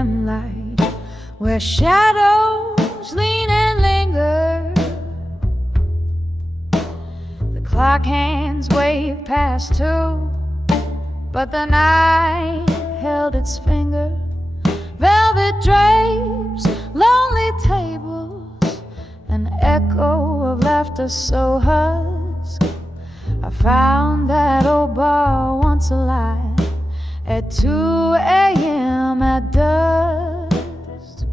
dim light, where shadows lean and linger. The clock hands wave past 2, but the night held its finger. Velvet drapes, lonely tables, an echo of laughter so husk. I found that old bar once alive at 2 a.m. at dusk.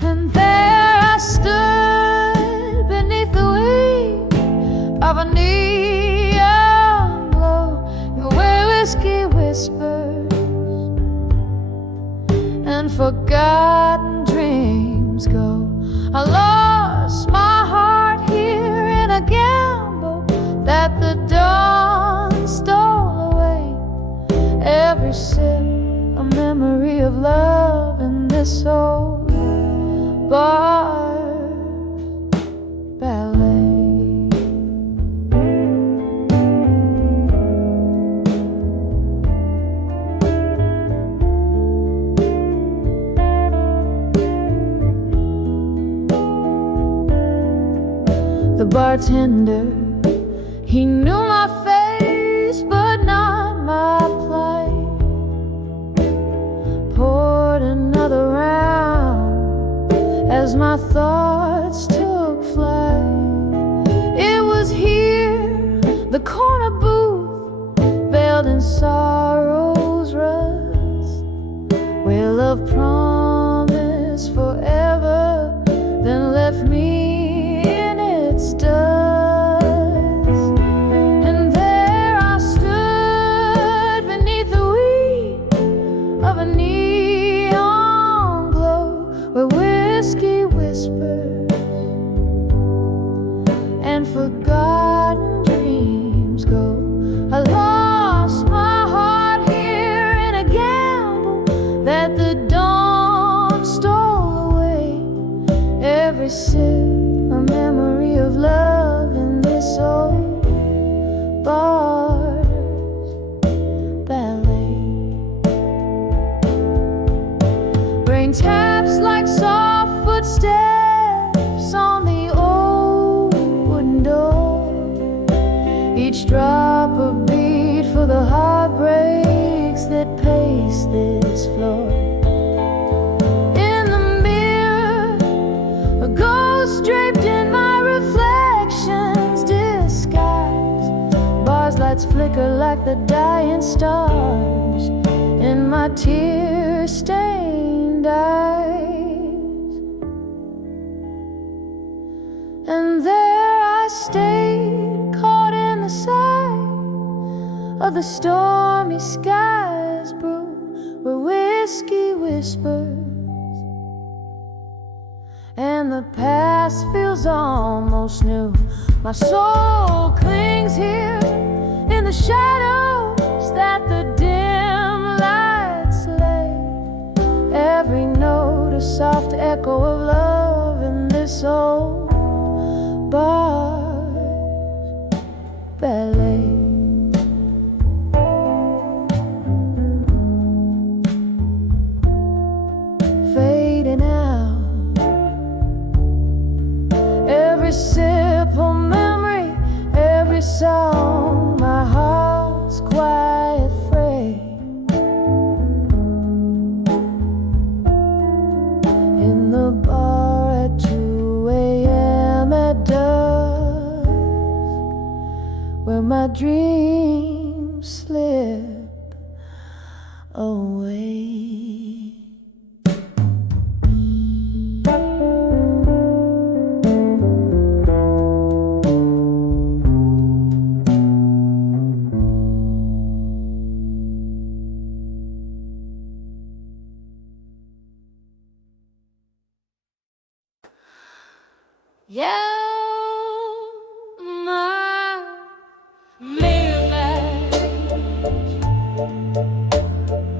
And there I stood beneath the wing of a neon glow, where whiskey whispers and forgotten dreams go. I lost my heart here in a gamble that the dawn stole away. Every sip a memory of love in this old bar ballet. The bartender, he knew my face but not my plight. Poured another round as my thoughts took flight. It was here, the corner booth, veiled in sorrow's rust, where love promised forever, then left me in its dust. And there I stood beneath the wing of a neon glow, where whiskey whispers and forgotten dreams go. I lost my heart here in a gamble that the dawn stole away. Every sip a memory of love in this old bar's ballet. Rain taps like soft footsteps on the old wooden door, each drop a beat for the heartbreaks that pace this floor. In the mirror, a ghost draped in my reflection's disguise. Bars lights flicker like the dying stars in my tear-stained eyes. And there I stayed, caught in the sight of the stormy skies brew, where whiskey whispers and the past feels almost new. My soul clings here in the shadows that the dim lights lay. Every note a soft echo of love in this old bar's ballet. Fading out, every sip of memory, every song, my heart's quiet freight. In the bar at 2 a.m. at dusk, where my dreams slip away. Yeah, my midnight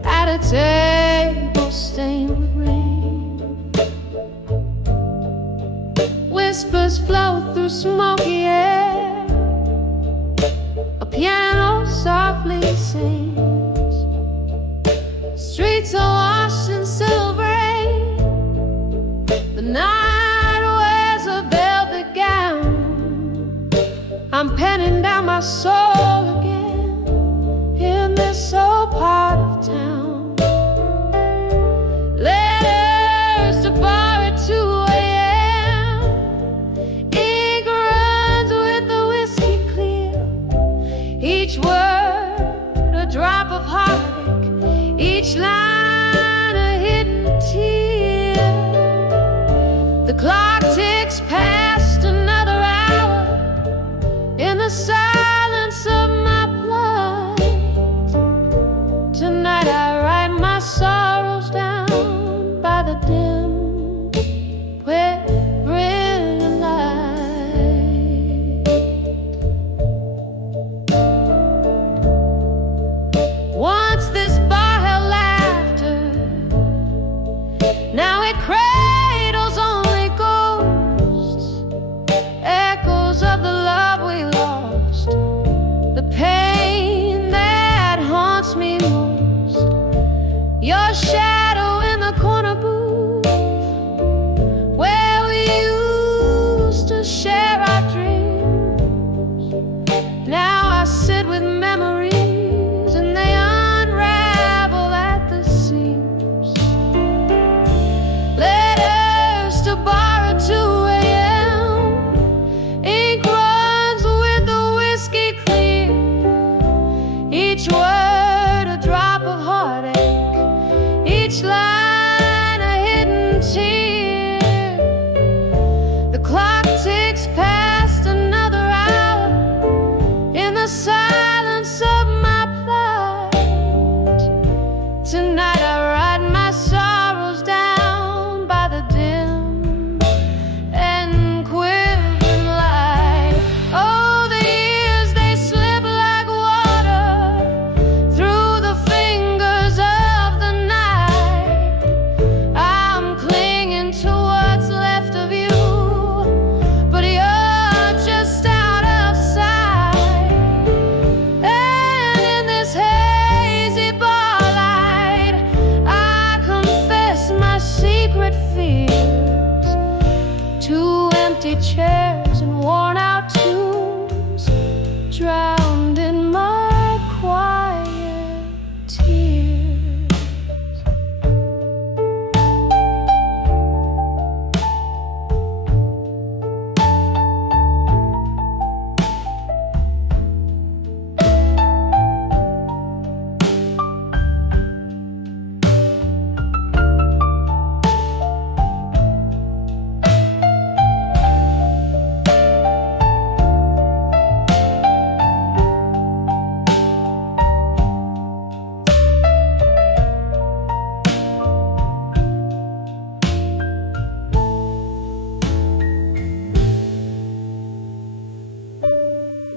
at a table stained with rain. Whispers flow through smoky air. A piano softly sings. Streets are washed in silver I'm penning down my soul again in this old part of town. Letters to bar at 2 a.m. Ink runs with the whiskey clear. Each word a drop of heartache, each line a hidden tear. The clock ticks past another hour in the silence of my plight. Tonight I write my sorrows down by the dim, brilliant light. Once this bar held laughter, now it cradles only ghosts, echoes of the love we lost, the pain that haunts me most. Your shadow in the corner booth where we used to share our dreams. Now I sit with memories and they unravel at the seams. Letters to bar at 2 a.m. Ink runs with the whiskey clear. Each word a drop of heartache, each line a hidden tear. The clock ticks past another hour in the silence of my plight. Tonight I write my sorrows down by the dim and quivering light. Oh, the years, they slip like water through the fingers of the night. I'm clinging to what's left of you, but you're just out of sight. And in this hazy bar light, I confess my secret fears. 2 empty chairs and worn out tunes, drowned in my quiet tears.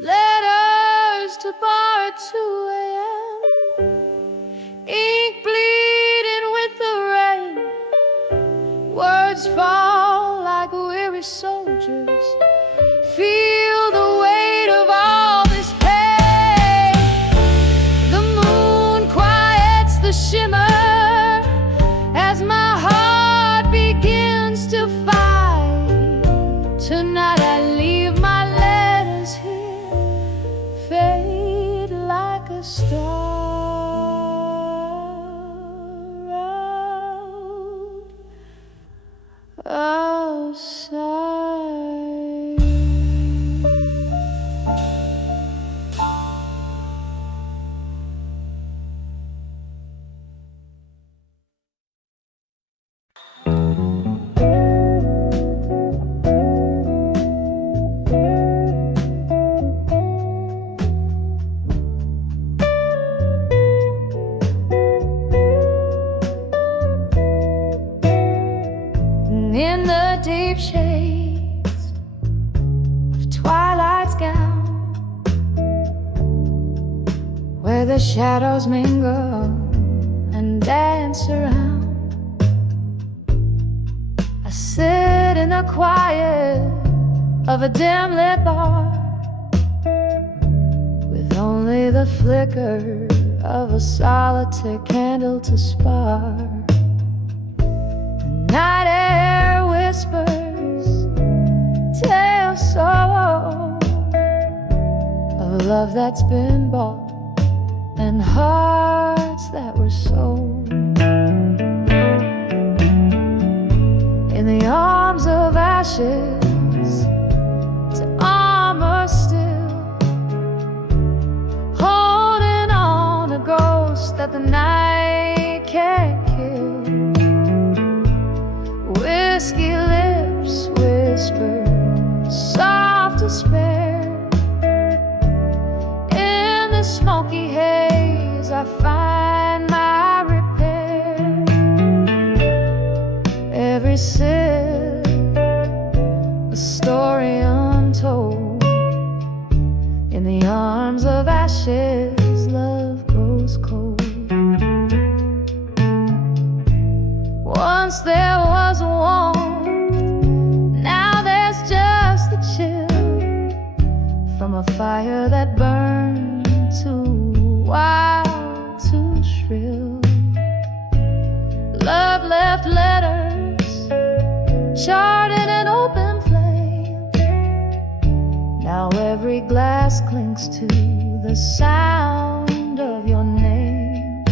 Letters to bar at 2 a.m. Ink bleeding with the rain. Words fall like weary soldiers. Feel the weight of all this pain. The moon quiets the shimmer as my heart begins to fight. Tonight I leave my letters here, fade like a star out outside. In the deep shades of twilight's gown, where the shadows mingle and dance around, I sit in the quiet of a dim lit bar, with only the flicker of a solitary candle to spark. The night air whispers tales so old, of love that's been bought and hearts that were sold. In the arms of ashes to armor still, holding on a ghost that the night can't kill. Whiskey lips whisper soft despair. In the smoky haze I find my repair. Every sip a story untold. In the arms of ashes love grows cold. Once there was warmth, now there's just the chill from a fire that burned too wild, too shrill. Love left letters charred in an open flame. Now every glass clings to the sound of your name.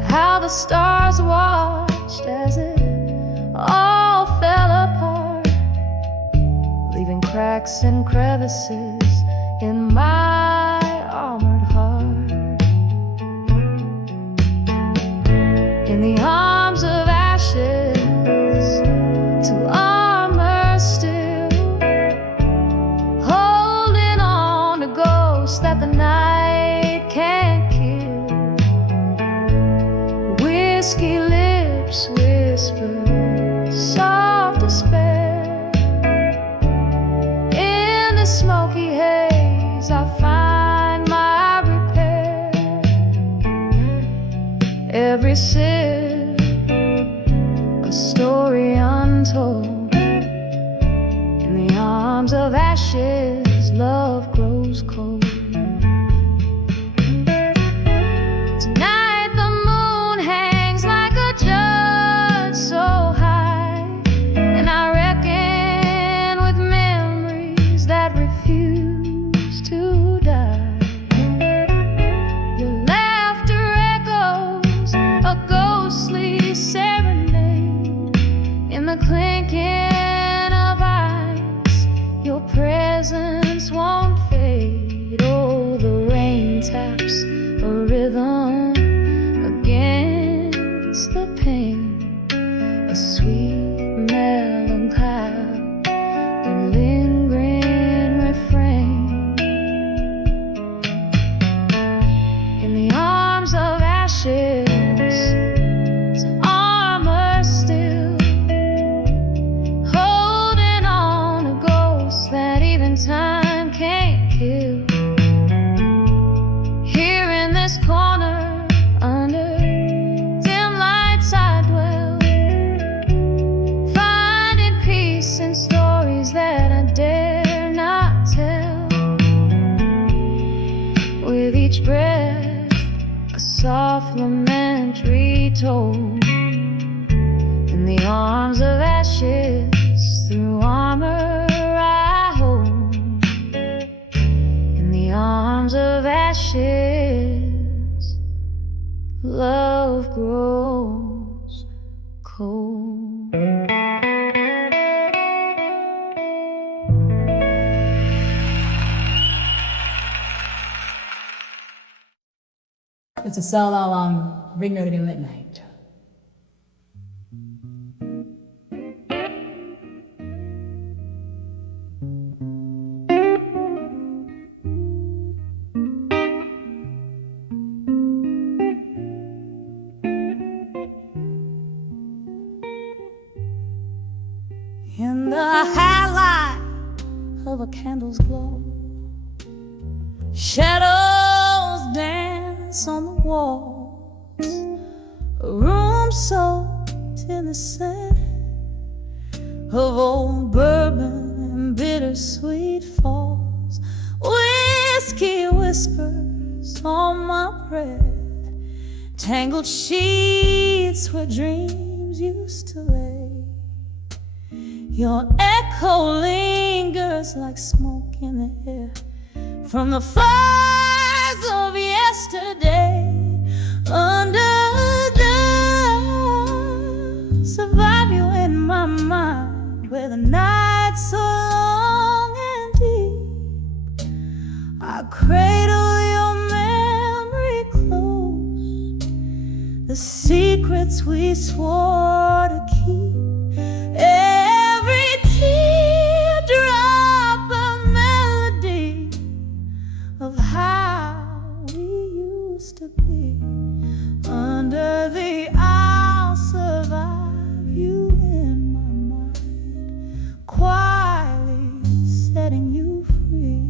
How the stars watched as it all fell apart, leaving cracks and crevices in my armored heart. In the arms of ashes to armor still, holding on to ghosts that the night can't kill. Whiskey lips whisper soft despair. In the smoky haze I find my repair. Every sip a story untold. In the arms of ashes love grows cold. Tonight the moon hangs like a judge so high, and I reckon with memories that refuse to die. Your laughter echoes a ghostly serenade. In the clinking of ice, your presence won't fade. Oh, the rain taps a rhythm against the pain, a sweet melancholy, a lingering refrain. In the arms of ashes to armor still, holding on to ghosts that even time can't kill. Here in this corner under dim lights I dwell, finding peace in stories that I dare not tell. With each breath a soft lament retold. In the arms of ashes through armor I hold. In the arms of ashes love grows cold. It's a solo on Ring Radio Midnight. In the highlight of a candle's glow, shadows dance on the walls, a room soaked in the scent of old bourbon and bittersweet falls. Whiskey whispers on my breath, tangled sheets where dreams used to lay. Your echo lingers like smoke in the air, from the fires of yesterday. Under the survive you in my mind, where the night's so long and deep. I cradle your memory close, the secrets we swore to keep. Every teardrop a melody of how we used to be. Under the I'll survive you in my mind, quietly setting you free.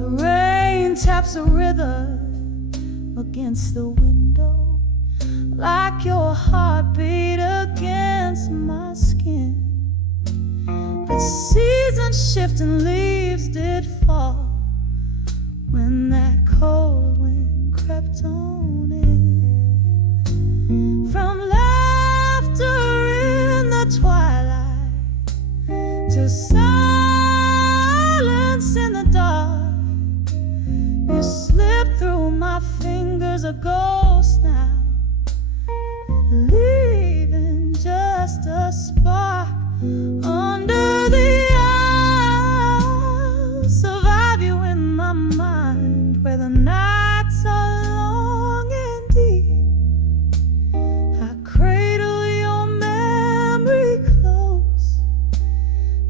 The rain taps a rhythm against the window, like your heartbeat against my skin. But seasons shift and leaves did fall when that cold wind crept on in. From laughter in the twilight to silence in the dark, you slip through my fingers, a ghost now, leaving just a spark. Under the I'll survive you in my mind, where the nights are long and deep. I cradle your memory close,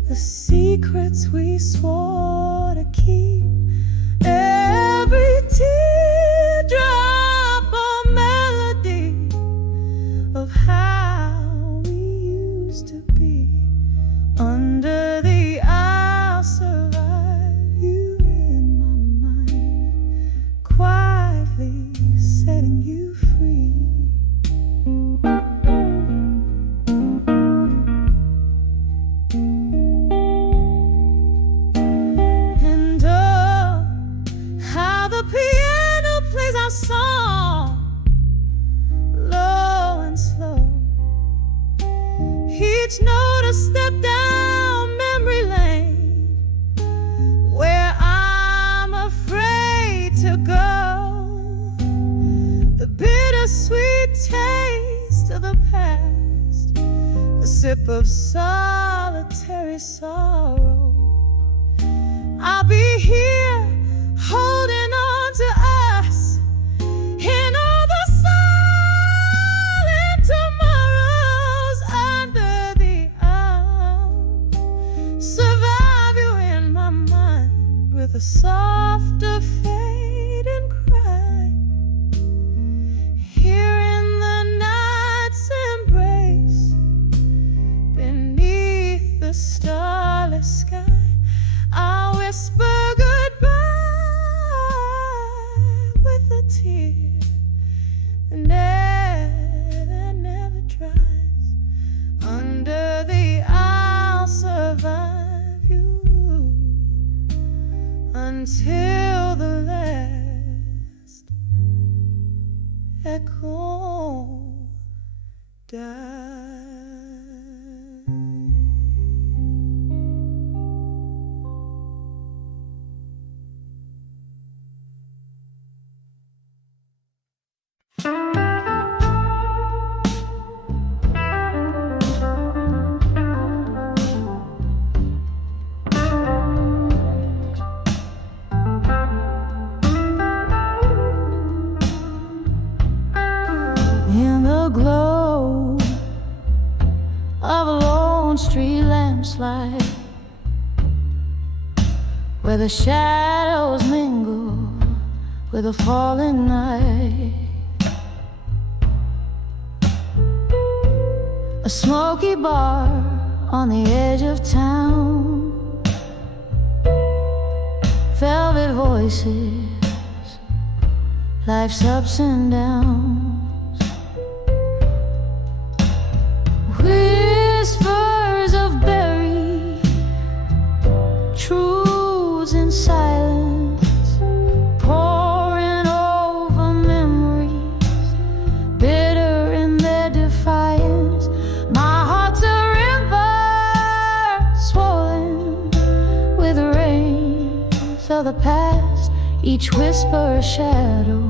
the secrets we swore to keep. Every teardrop a melody of how we used to be. Under the I'll survive you in my mind, quietly setting you free. And oh, how the piano plays our song, low and slow. Each note a step down memory lane, where I'm afraid to go. The bittersweet taste of the past, a sip of solitary sorrow. I'll be here holding on to us in all the silent tomorrows. Under the I'll survive you in my mind, with a softer fading cry. Here in the night's embrace, beneath the starless sky, I'll whisper goodbye with a tear that never dries. Under the I'll survive you until the last echo dies. In the glow of a lone street lamplight, where the shadows mingle with the falling night, a smoky bar on the edge of town, velvet voices, life's ups and downs. Whispers of buried truths in silence, pouring over memories, bitter in their defiance. My heart of the past, each whisper a shadow,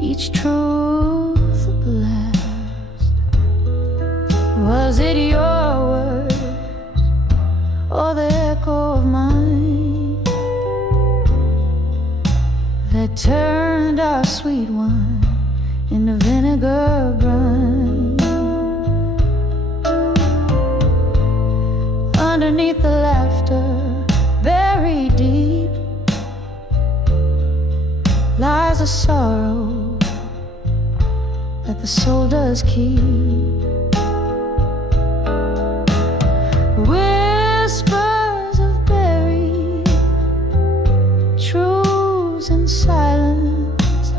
each truth a blast. Was it your words or the echo of mine that turned our sweet wine into vinegar brine? Underneath the laughter, buried deep, lies a sorrow that the soul does keep. Whispers of buried truths in silence,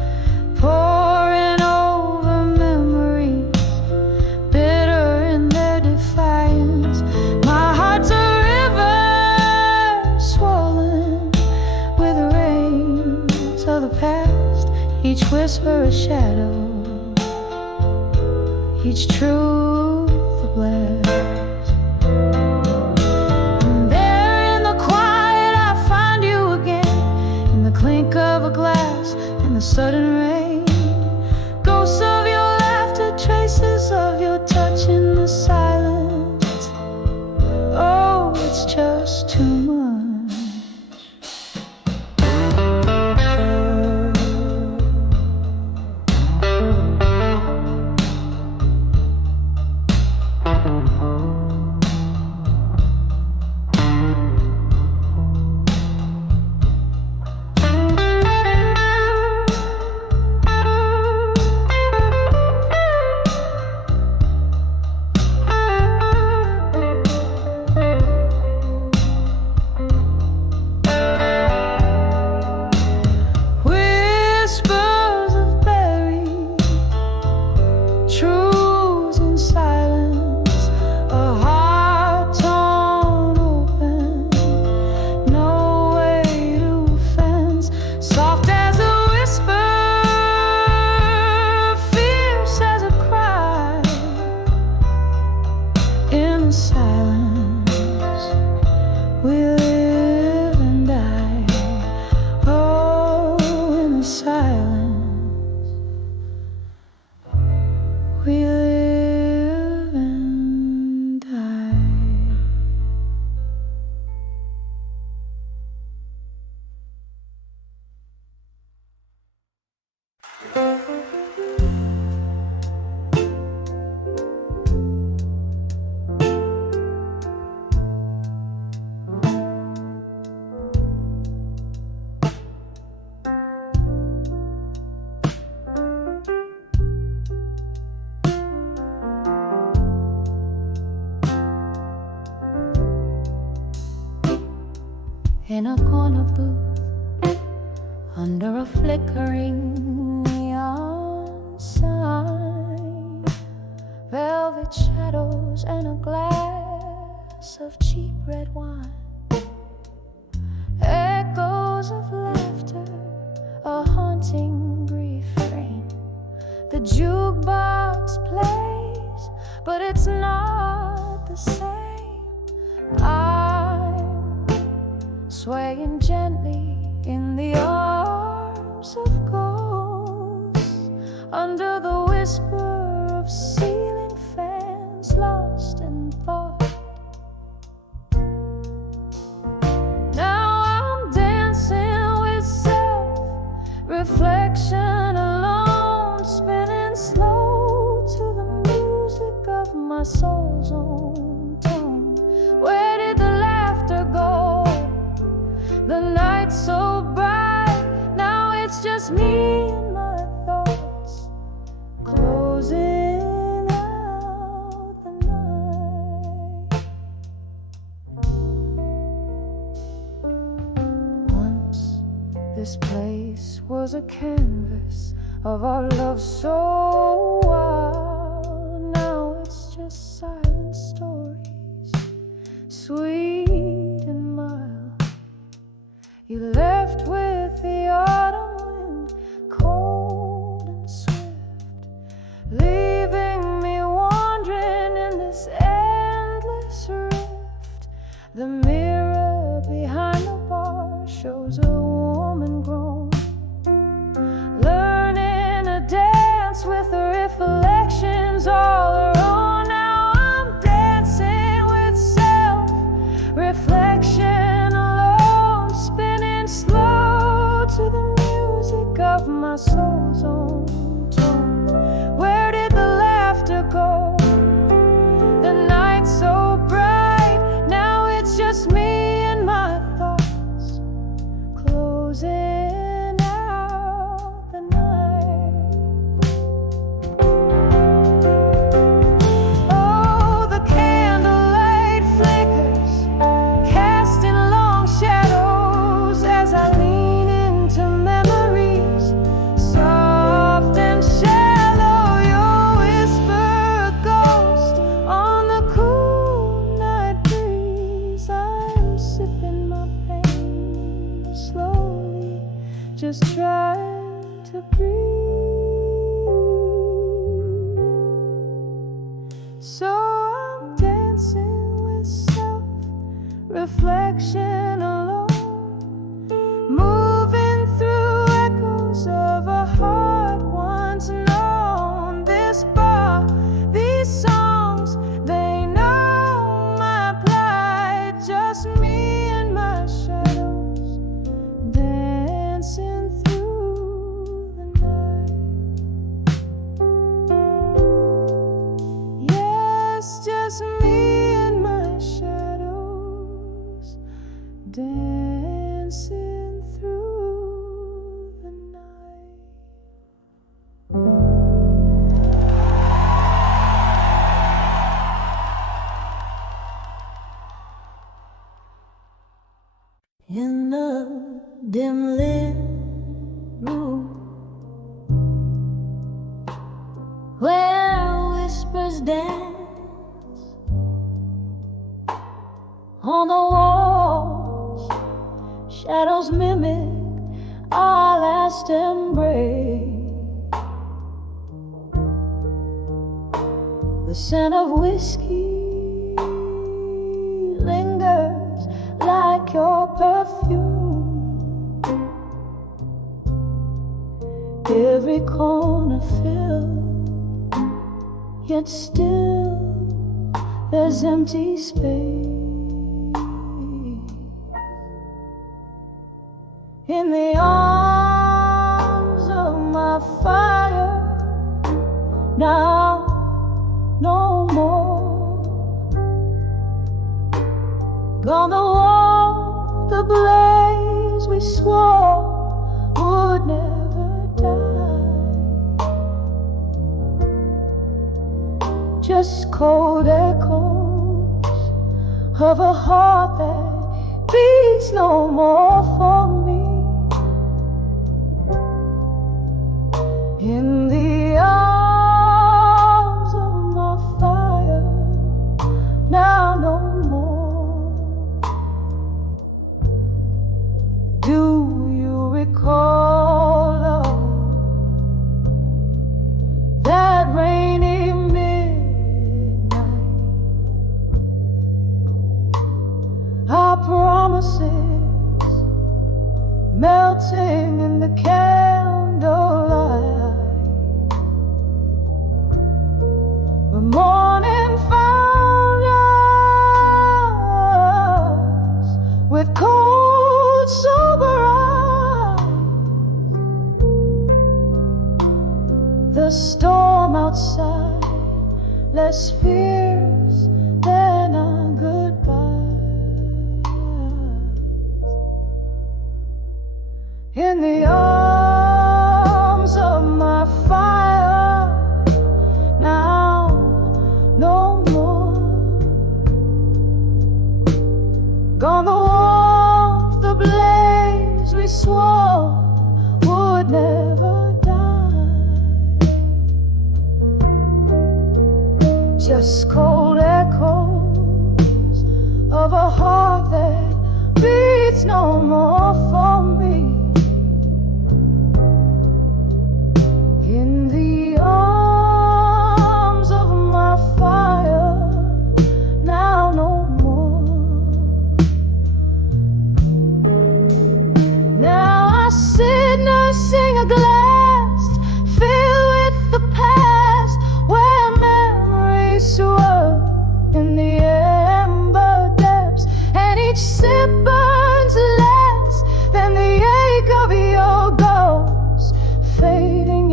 pouring over memories, bitter in their defiance. My heart's a river swollen with rains of the past, each whisper a shadow, each truth a blast. And there in the quiet I find you again, in the clink of a glass, in the sudden rain. Ghosts of your laughter, traces of your touch in the silence. Oh, it's just too much. Whispers of buried truths in silence, a heart torn open, no way to fence. Soft as a whisper, fierce as a cry. In the silence, we live and die. Oh, in the silence, we live and die. In a corner booth, under a flickering neon sign, velvet shadows and a glass of cheap red wine, echoes of laughter, a haunting grief frame. The jukebox plays, but it's not the same. I'm swaying gently in the arms of ghosts, under the whisper of ceiling fans, lost in thought. Now I'm dancing with self-reflection alone, spinning slow to the music of my soul's own tone. Where did the laughter go? The night's so bright, now it's just me and my thoughts, closing out the night. Once this place was a canvas of our love so wild, now it's just silent stories, sweet and mild. You left with the autumn wind, cold and swift, leaving me wandering in this endless rift. The mirror behind the bar shadows a woman grown, learning to dance with the reflections all her own. Now I'm dancing with self, reflection alone, spinning slow to the music of my soul's own tone. Where did the laughter go? The night's so bright, now it's just me and my thoughts, closing out the night. Oh, the candlelight flickers, casting long shadows as I lean into memories, soft and shallow. Your whisper, a ghost on the cool night breeze. I'm sipping my pain slowly, just trying to breathe. So I'm dancing with self, reflection alone, moving through echoes of a heart once known. This bar, these songs, they know my plight. Just me and my shadows, dancing through the night. Yes, just me and my shadows, dancing through the night. In the dim lit room, where whispers dance on the walls, shadows mimic our last embrace. The scent of whiskey lingers like your perfume. Every corner filled, yet still there's empty space. In the arms of my fire, now no more. Gonna walk the blaze we swore would never die. Just cold echoes of a heart that beats no more for me. In the arms of my fire, now no more. Do you recall, love, that rainy midnight? Our promises melting in the candlelight. The morning found us with cold, sober eyes. The storm outside, less fierce than our goodbyes. In the arms of my fire, now no more. Gonna walk the blaze we swore would never die. Just cold echoes of a heart that beats no more for me. In the arms of my fire, now no more.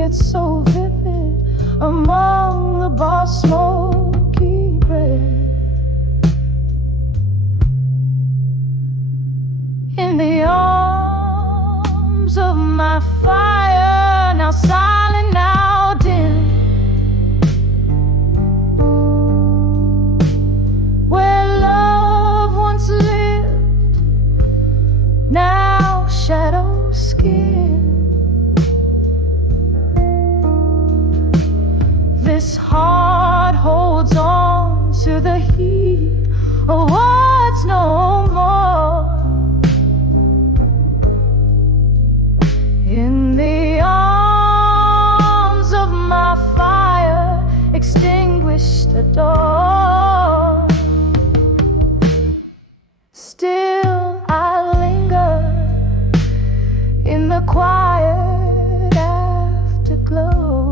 it's so vivid among the bar's smoky breath. In the arms of my fire, now silent, now dim, where love once lived, now shadow skin. This heart holds on to the heat of what's no more. In the arms of my fire, extinguished the door. Still I linger in the quiet afterglow.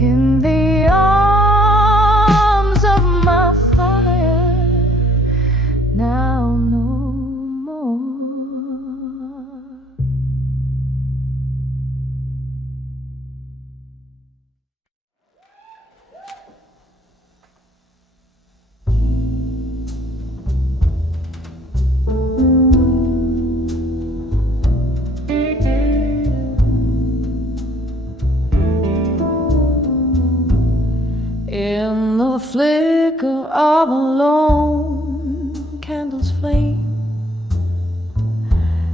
In the arms of my fire, now no more. In the flicker of a lone candle's flame,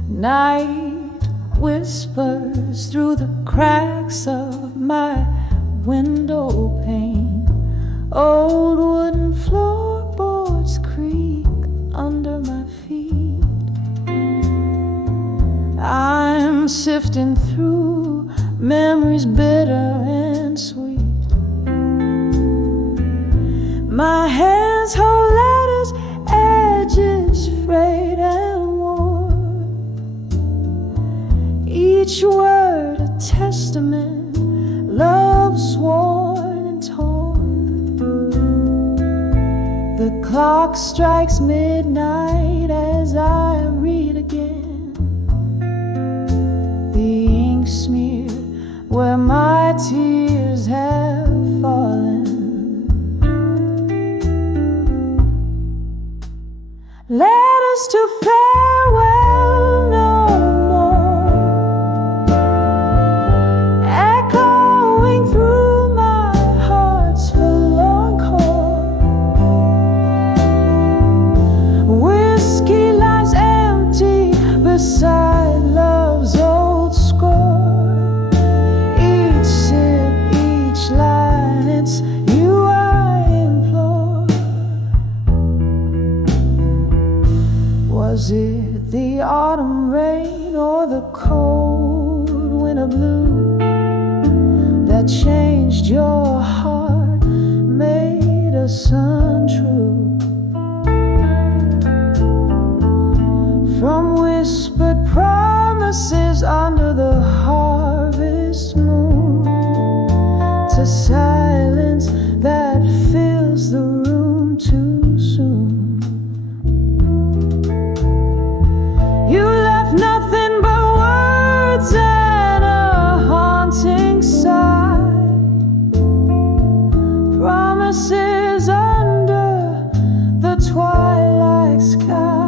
night whispers through the cracks of my window pane. Old wooden floorboards creak under my feet. I'm sifting through memories bitter and sweet. My hands hold letters, edges frayed and worn. Each word a testament, love sworn and torn. The clock strikes midnight as I read again. The ink smeared where my tears have fallen. Letters to farewell no more, echoing through my heart's forlorn chord. Whiskey lies empty beside love's old score. Each sip, each line, it's you I implore. Was it the autumn rain or the cold winter blue that changed your heart, made us untrue? From whispered promises under the harvest moon to silence that fills the room too soon. You left nothing but words and a haunting sigh. Promises under the twilight sky.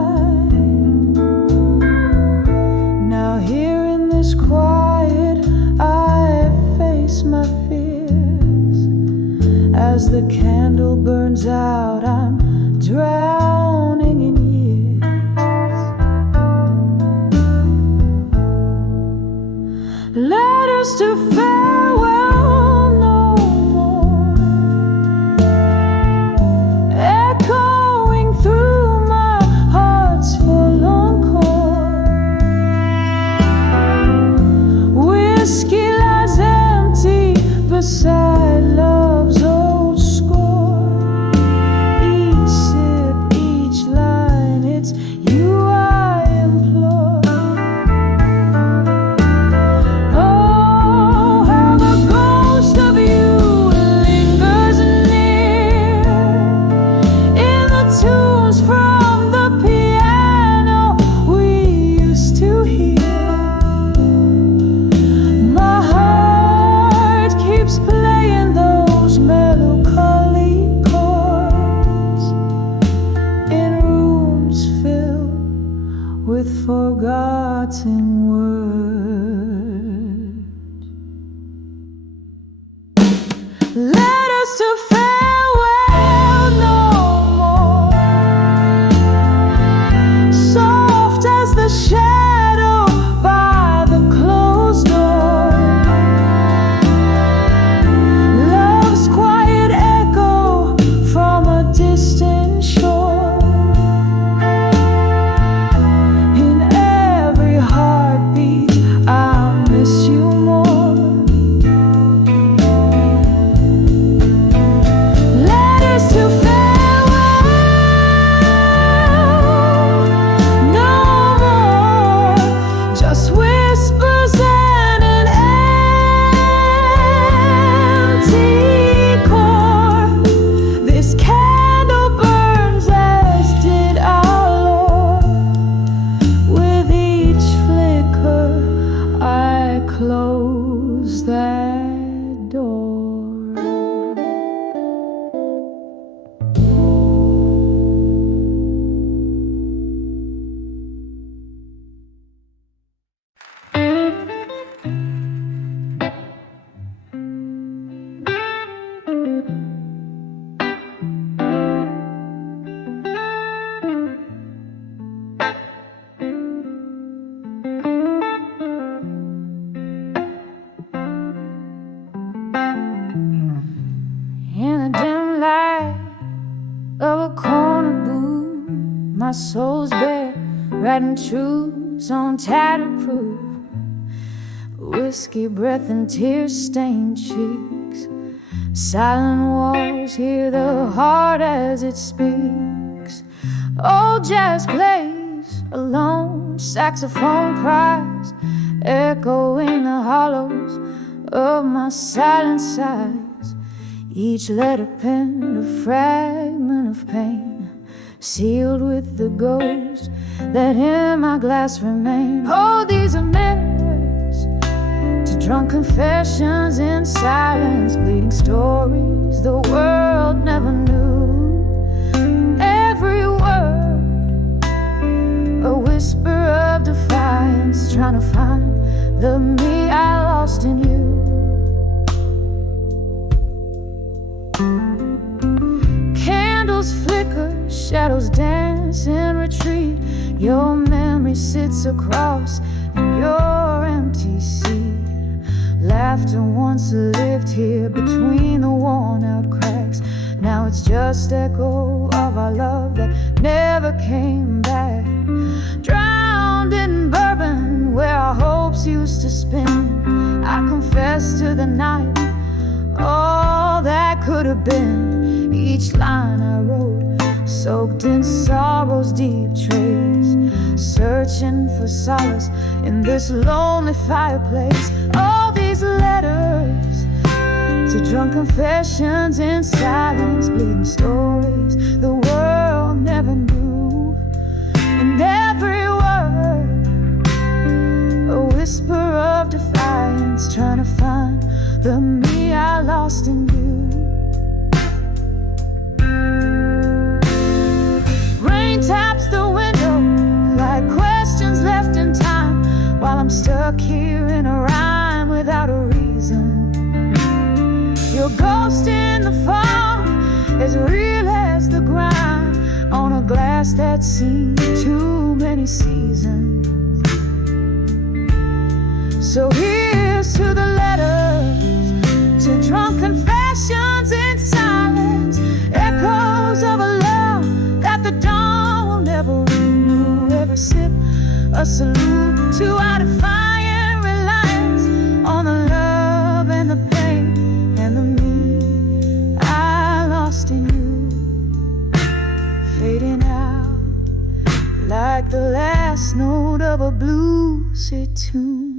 Now here in this quiet, I face my fears. As the candle burns out, I'm drowning in years. Letters to farewell no more, echoing through my heart's forlorn chord. Whiskey lies empty beside love's old score. Each sip, forgotten word. Letters to farewell no more, soft as the shadow by the closed door. Love's quiet echo from a distant shore. In every heartbeat I miss you more. Letters to farewell no more, just whispers and an empty core. This candle burns as did our Lord. With each flicker I close that door. In the dim light of a corner booth, my soul's bare, writing truths on tattered proof. Whiskey breath and tear-stained cheeks. Silent walls hear the heart as it speaks. Old jazz plays alone, saxophone cries, echoing the hollows of my silent sighs. Each letter penned a fragment of pain, sealed with the ghost that in my glass remain. Oh, these are mirrors to drunk confessions in silence, bleeding stories the world never knew. Every word a whisper of defiance, trying to find the me I lost in you. Candles flicker, shadows dance in retreat. Your memory sits across in your empty seat. Laughter once lived here between the worn out cracks. Now it's just echo of our love that never came back. Drowned in bourbon where our hopes used to spin, I confess to the night all that could have been. Each line I wrote, soaked in sorrow's deep trace, searching for solace in this lonely fireplace. All these letters to drunk confessions in silence, bleeding stories the world never knew. And every word a whisper of defiance, trying to find the me I lost in you. Rain taps the window like questions left in time, while I'm stuck here in a rhyme without a reason. Your ghost in the fog, as real as the grind on a glass that's seen too many seasons. So here's to the letters, to drunk confessions in silence, echoes of a love that the dawn will never renew. Every sip a salute to our defiant reliance on the love and the pain and the me I lost in you, fading out like the last note of a bluesy tune.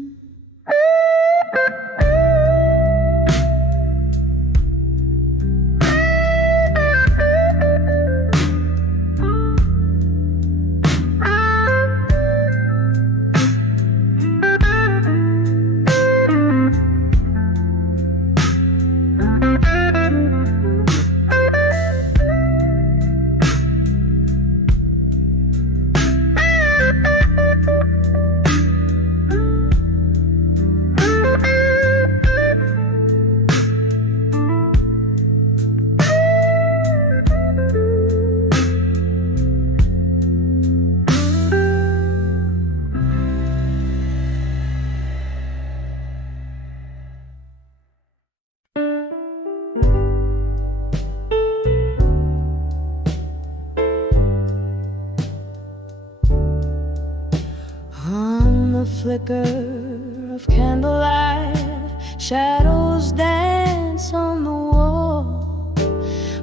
flicker of candlelight, shadows dance on the wall.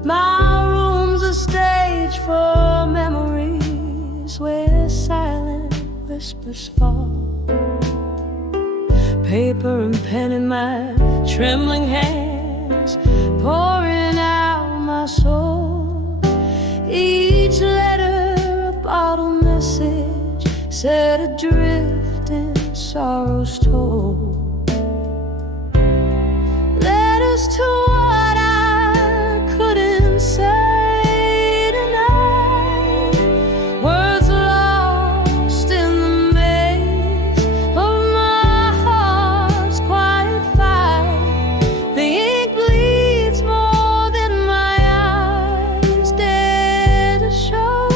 My room's a stage for memories where silent whispers fall. Paper and pen in my trembling hands, pouring out my soul. Each letter a bottle message, set adrift in sorrow's toll. Letters to what I couldn't say tonight, words lost in the maze of my heart's quiet fight. The ink bleeds more than my eyes dare to show.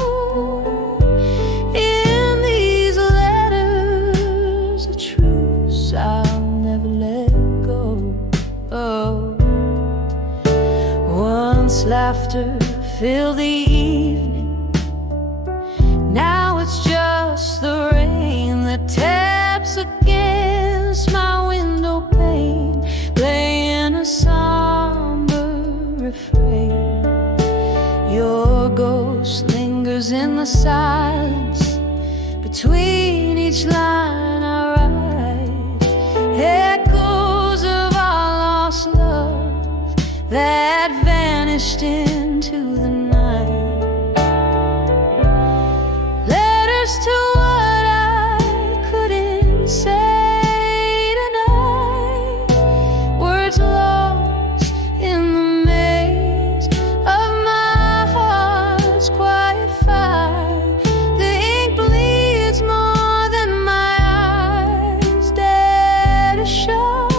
In these letters, a truce I'll never let go. Oh, once laughter filled the evening, now it's just the rain that taps against my window pane, playing a somber refrain. Your ghost lingers in the silence between each line I write, echoes of our lost love that vanished into the night. Letters to what I couldn't say tonight, words lost in the maze of my heart's quiet fire. The ink bleeds more than my eyes dare to show.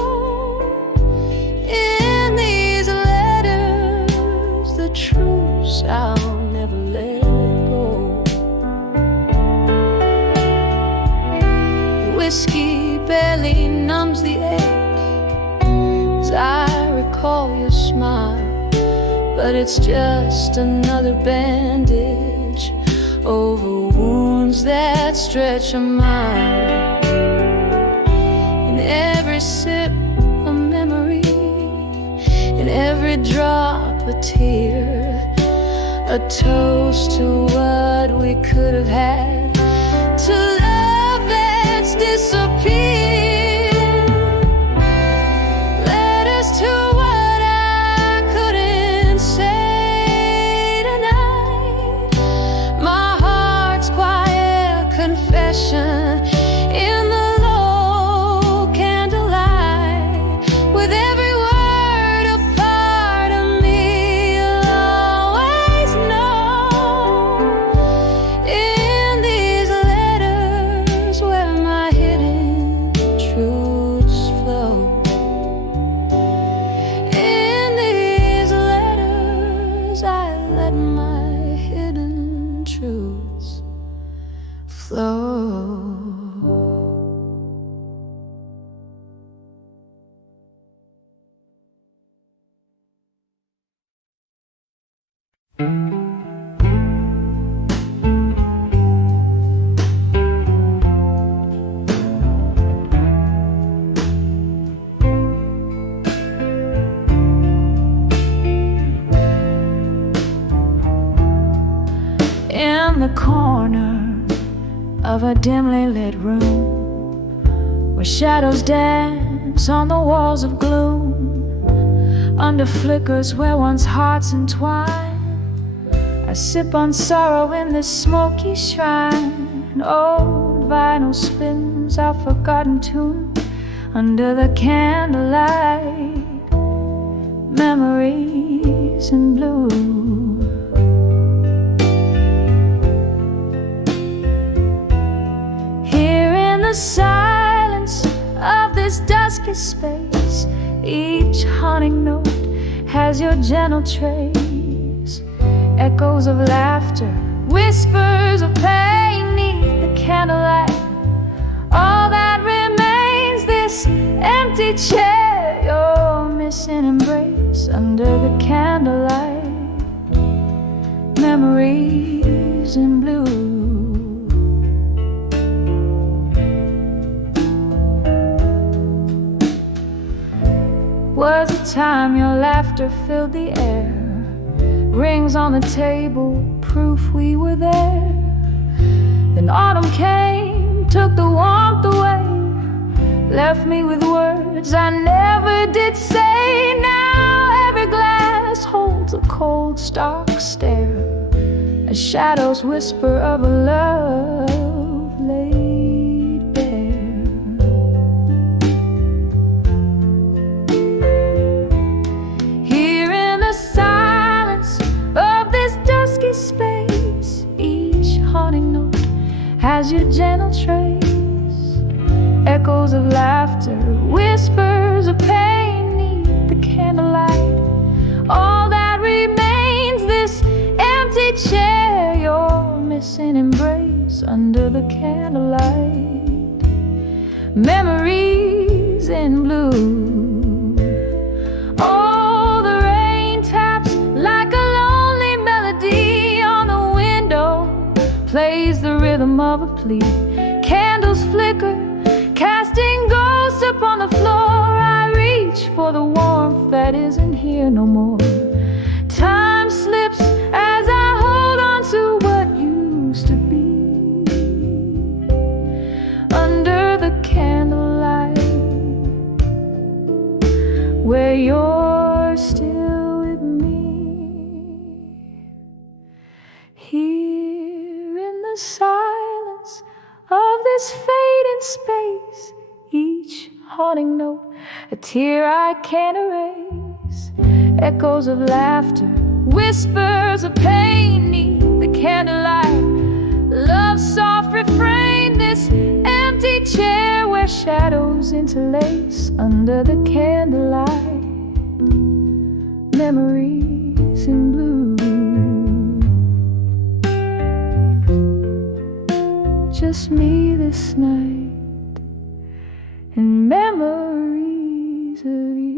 In these letters, the truths I'll never let go. The whiskey barely numbs the ache as I recall your smile, but it's just another bandage over wounds that stretch a mile. In every sip a memory, in every drop a tear, a toast to what we could have had, to love that's disappeared. Letters to what I couldn't say tonight, my heart's quiet confession in the low candlelight. With every word a part of me will always know. In these letters where my hidden truths flow. In these letters I let my hidden truths flow. In the corner of a dimly lit room, where shadows dance on the walls of gloom, under flickers where one's hearts entwine, I sip on sorrow in this smoky shrine. Old vinyl spins our forgotten tune under the candlelight, memories in blue. Here in the silence of this dusky space, each haunting note has your gentle trace. Echoes of laughter, whispers of pain neath the candlelight. All that remains, this empty chair, your missing embrace under the candlelight, memories in blue. Summertime, your laughter filled the air. Rings on the table, proof we were there. Then autumn came, took the warmth away, left me with words I never did say. Now every glass holds a cold, stark stare, as shadows whisper of a love laid bare. Here in the silence of this dusky space, each haunting note has your gentle trace. Echoes of laughter, whispers of pain, neath the candlelight. All that remains, this empty chair, your missing embrace under the candlelight. Memories in blue. Oh, the rain taps like a lonely melody on the window, plays the rhythm of a plea. Candles flicker, casting ghosts upon the floor. I reach for the warmth that isn't here no more. Time slips as I hold on to what used to be. Under the candlelight, where you're still with me. Here in the silence of this fading space, each haunting note, a tear I can't erase. Echoes of laughter, whispers of pain, neath the candlelight. Love's soft refrain, this empty chair where shadows interlace under the candlelight. Memories in blue. Just me this night, and memories of you.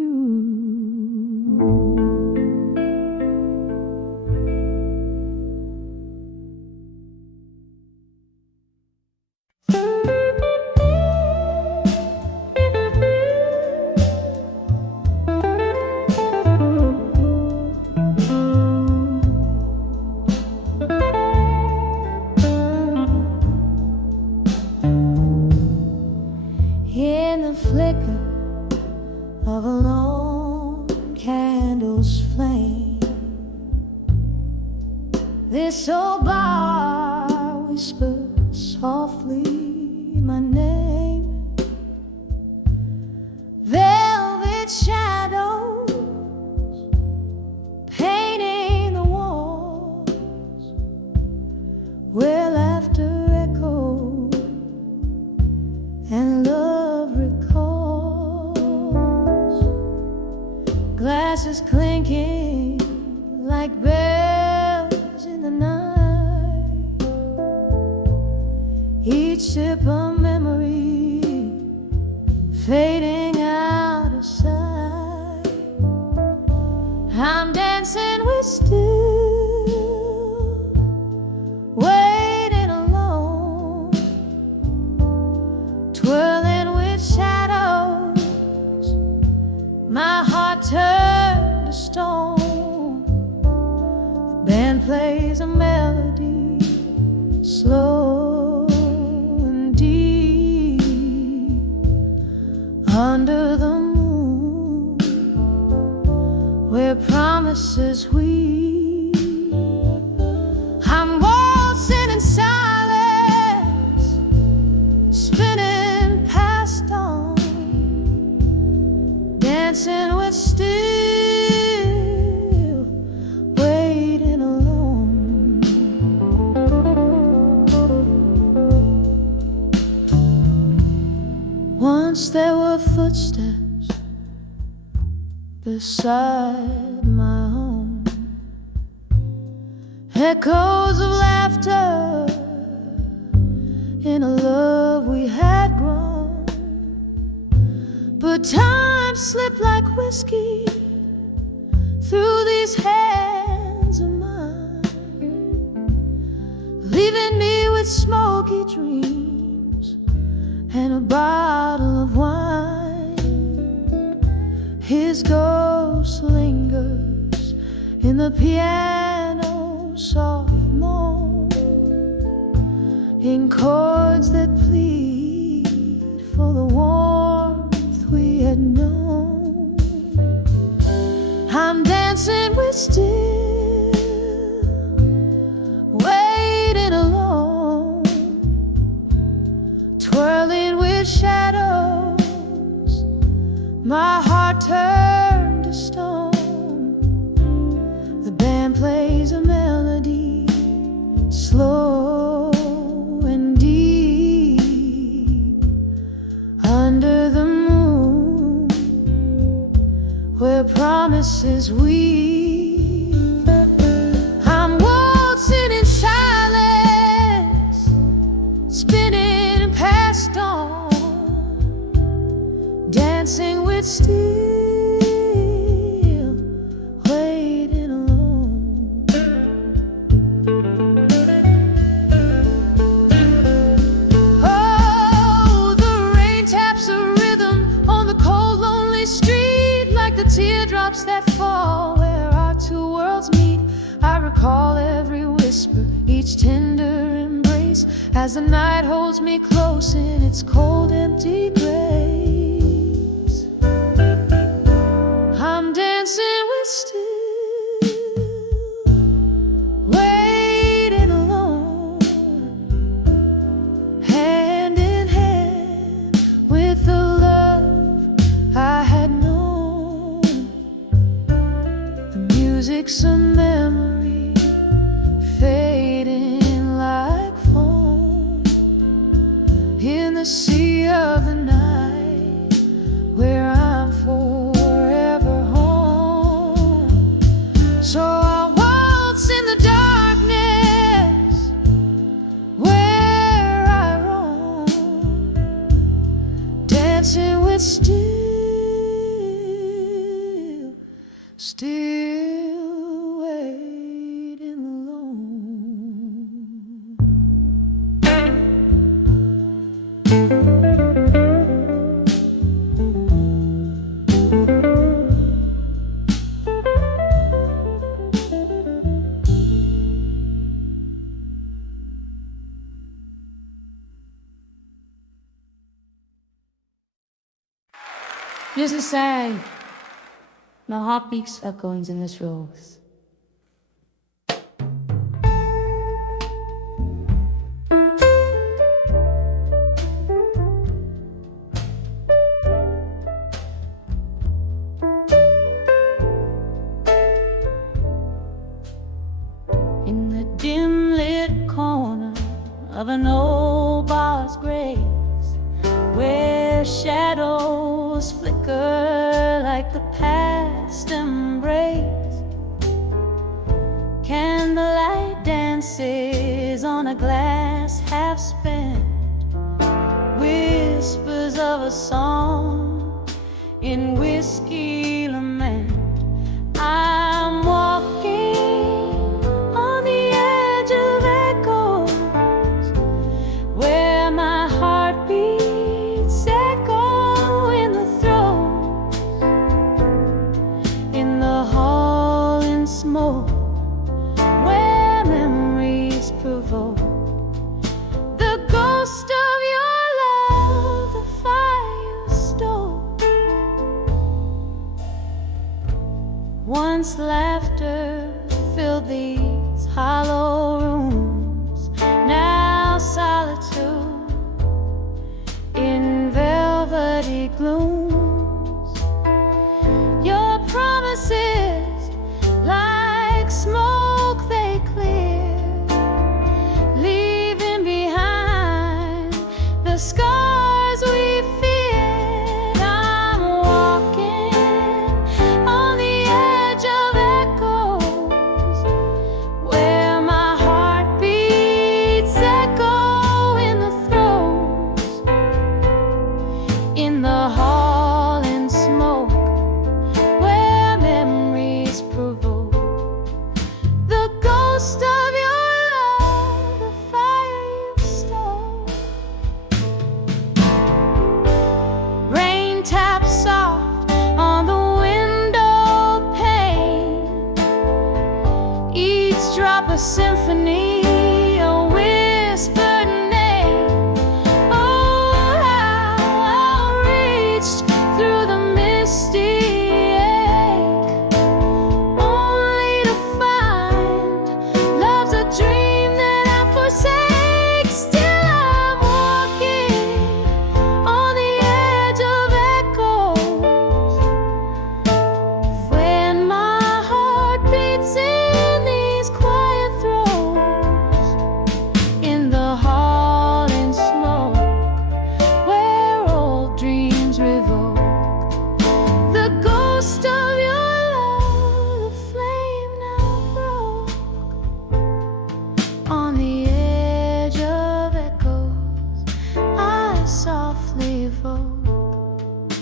In the flicker of a lone candle's flame, this old bar whispers softly my name. Velvet shadows painting the walls, where laughter echoes and love recalls. Glasses clinking like bells in the night, each sip a memory fading out of sight. I'm dancing with still, waiting alone, twirling with shadows, my heart turned to stone. The band plays a melody, slow and deep, under the moon, where promises weep. I'm waltzing in silence, spinning past dawn, dancing with still, waiting alone. Once there were footsteps beside my home, echoes of laughter in a love we had grown. But time slipped like whiskey through these hands of mine, leaving me with smoky dreams and a bottle of wine. His ghost ghost lingers in the piano's soft moan, in chords that plead for the warmth we had known. I'm dancing with still, waiting alone, twirling with shadows, my heart turned to stone. The band plays a melody, slow and deep, under the moon, where promises weep. I'm waltzing in silence, spinning past dawn, dancing with still, waiting alone. Oh, the rain taps a rhythm on the cold, lonely street, like the teardrops that fall where our two worlds meet. I recall every whisper, each tender embrace, as the night holds me close in its cold, empty grace. I'm dancing with still, waiting alone, hand in hand with the love I had known. The music's a memory, fading like foam in the sea of the night, where I'm forever home. So I waltz in the darkness, where I roam, dancing with still, still waiting alone. Just to say, my heart beats echoing in this rose. In the dim lit corner of an old bar's grace, where shadows flicker like the past embrace, candlelight dances on a glass half spent, whispers of a song in whiskey lament. I'm walking on the edge of echoes, where my heart beats echo in the throes, in the hall in smoke, where memories provoke the ghost of your love, the fire stole. a symphony, a whispered name. Oh, how I reached through the misty ache, only to find love's a dream that I forsake. Still I'm walking on the edge of echoes when my heart beats in these quiet throes, in the hall and smoke where old dreams revoke. The ghost of your love, the flame now broke, on the edge of echoes I softly evoke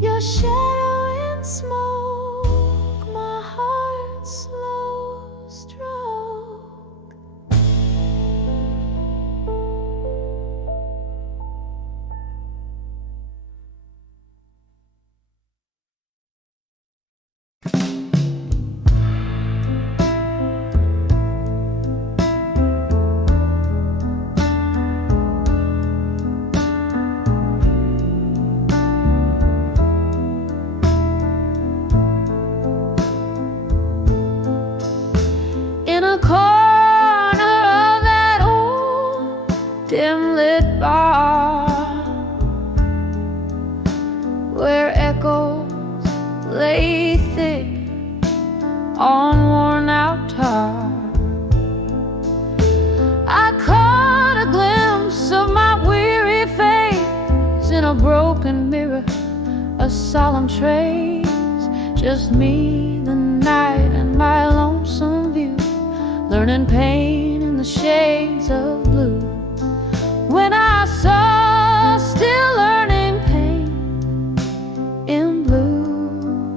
your shadow in smoke, my heart's slow stroke. In a corner of that old dim-lit bar, where echoes lay thick on worn-out tar, I caught a glimpse of my weary face in a broken mirror, a solemn trace, just me, the night, and my lonesome view, learning pain in the shades of blue. When I saw still learning pain in blue,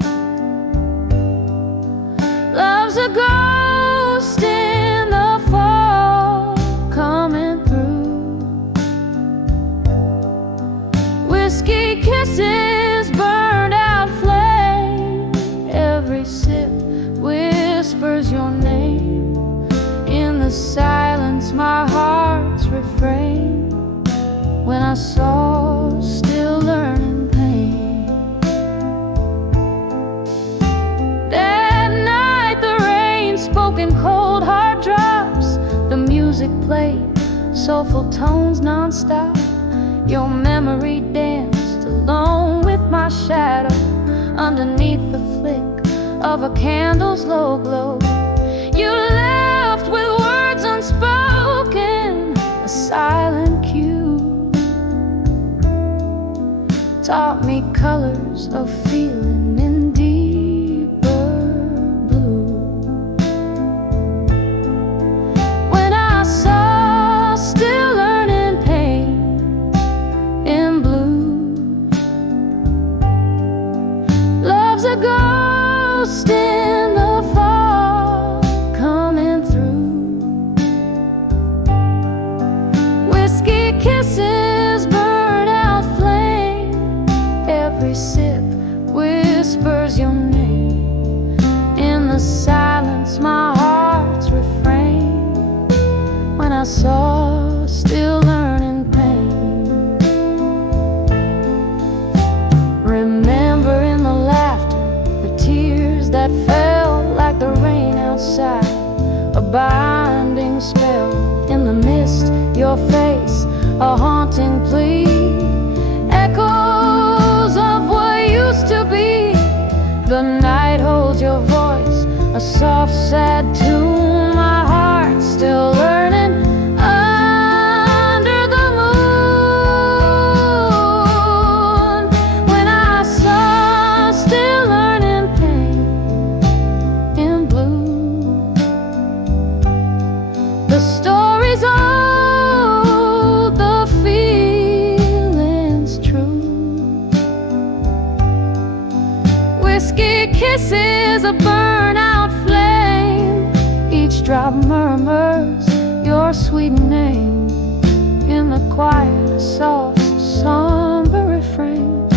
love's a ghost in the fall coming through. Whiskey kisses, burned out flame, every sip whispers your name. In the silence my heart's refrain, when I saw still learning pain. That night the rain spoke in cold hard drops, the music played soulful tones non-stop. Your memory danced alone with my shadow underneath the flick of a candle's low glow. You left with words unspoken, a silent cue, taught me colors of feeling in deeper blue. When I saw still learning pain in blue, love's a ghost in the fall coming through. Whiskey kisses, burn out flame, every sip whispers your name. In the silence my heart's refrain, when I saw still learning pain. Remembering the laughter, the tears that fell like the rain outside, a binding spell in the mist, your face, a haunting plea, echoes of what used to be. The night holds your voice, a soft sad tune, my heart still learning under the moon. When I saw still learning pain in blue, the story's old, the feeling's true. Whiskey kisses, a burnout flame, each drop murmurs your sweet name. In the quiet, a soft, somber refrain,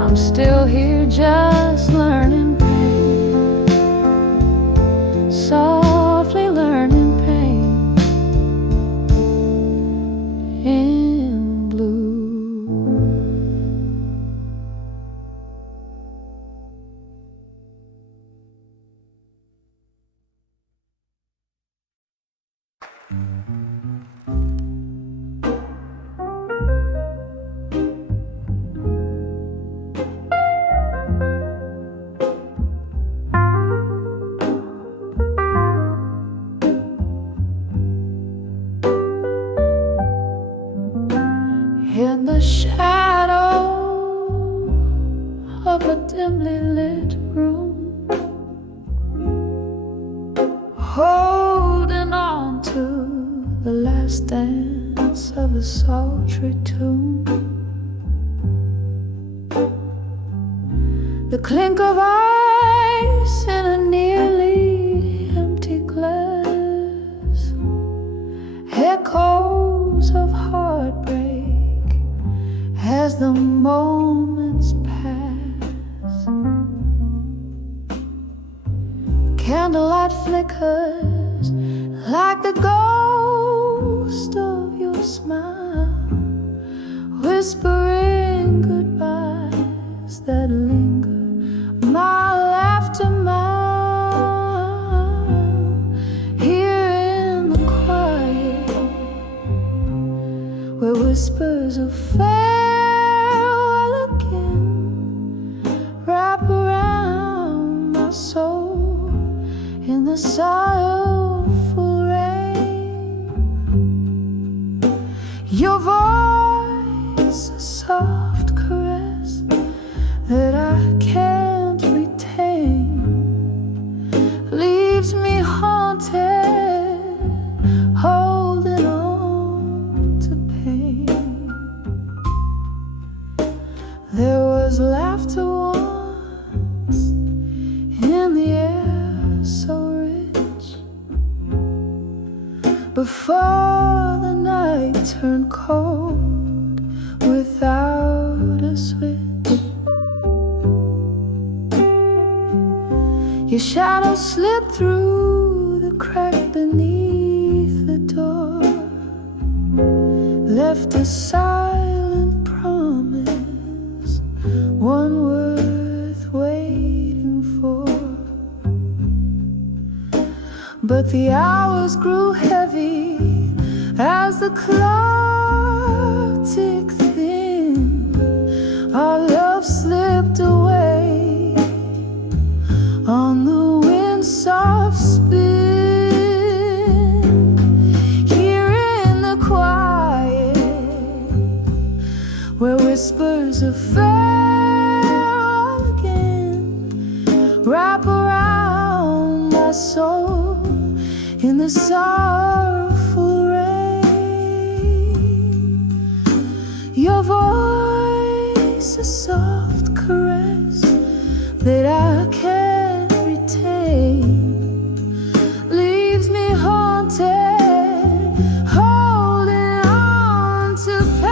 I'm still here just learning pain, softly learning pain. the shadow of a dimly lit room, holding on to the last dance of a sultry tune. The clink of ice in a nearly empty glass, echoes of heartbreak as the moments pass. Candlelight flickers like the ghost of your smile, whispering goodbyes that linger mile after mile. Here in the quiet, where whispers of farewell again wrap around my soul in the sorrowful rain. Your voice, a soft caress that I can't retain, leaves me haunted, holding on to pain. There was laughter once in the air so rich, before the night turned cold without a switch. Your shadow slipped through the crack beneath the door, left a silent promise, one worth waiting for. But the hours grew heavy as the clock ticked thin. Our love slipped away on the wind's soft spin. Here in the quiet, where whispers of farewell again wrap around my soul in the sorrowful rain. Your voice, a soft caress that I can't retain, leaves me haunted, holding on to pain.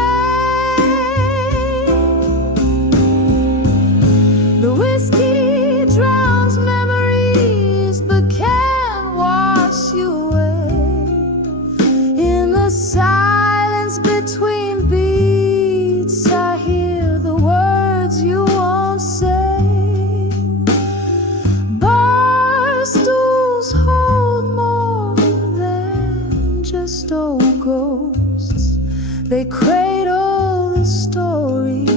The whiskey drowns memories but can't wash you away. In the silence between beats, I hear the words you won't say. Stools hold more than just old ghosts. They cradle the stories,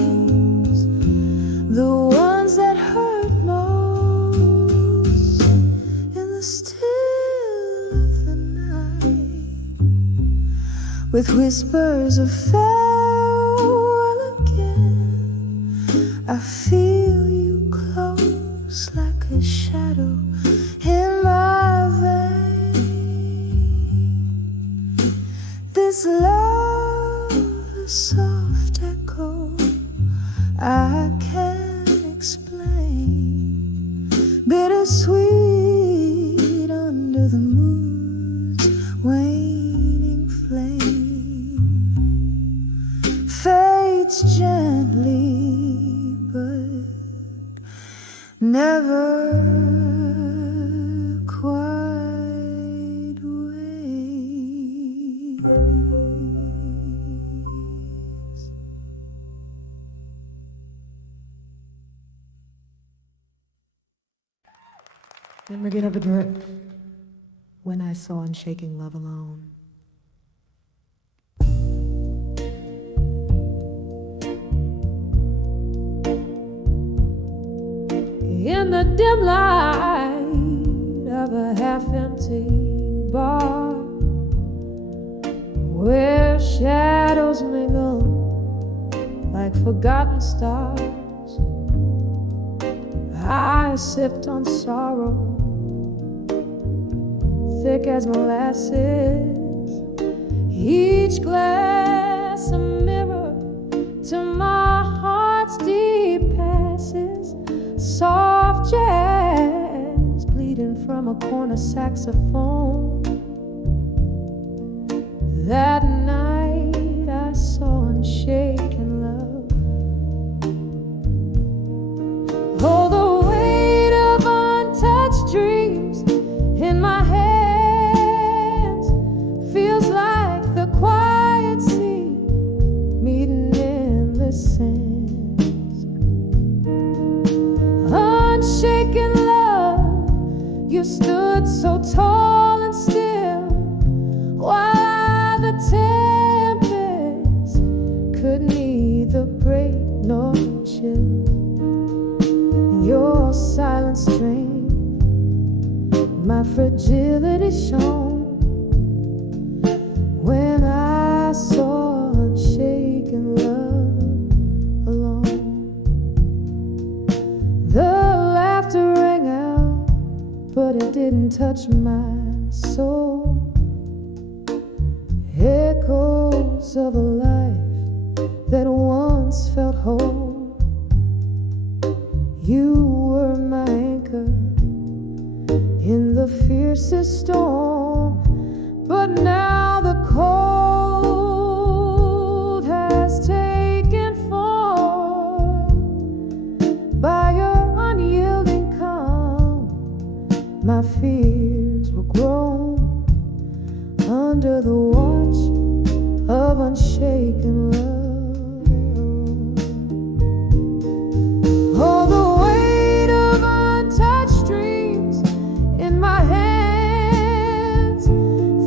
the ones that hurt most, in the still of the night, with whispers of farewell again. I feel you close like a shadow in my vein. This love, a soft echo I can't explain, bittersweet under the moon's waning flame, fades gently but never quite ways. Never get over drip when I saw Unshaking Love Alone. In the dim light of a half-empty bar, where shadows mingle like forgotten stars. I sipped on sorrow, thick as molasses. Each glass a mirror to my heart's deep passes. Soft jazz bleeding from a corner saxophone. That night I saw unshaken love. Oh, the weight of untouched dreams in my hands feels like the quiet sea meeting endless sands. Unshaken love, you stood so tall and still, while the tempest could neither break nor chill. Your silent strength, my fragility shone when I saw unshaken love alone. The laughter rang out, but it didn't touch my soul. Echoes of a life that once felt whole. You were my anchor in the fiercest storm, but now the cold has taken form. By your unyielding calm, my fears were grown under the watch of unshaken love. Oh, the weight of untouched dreams in my hands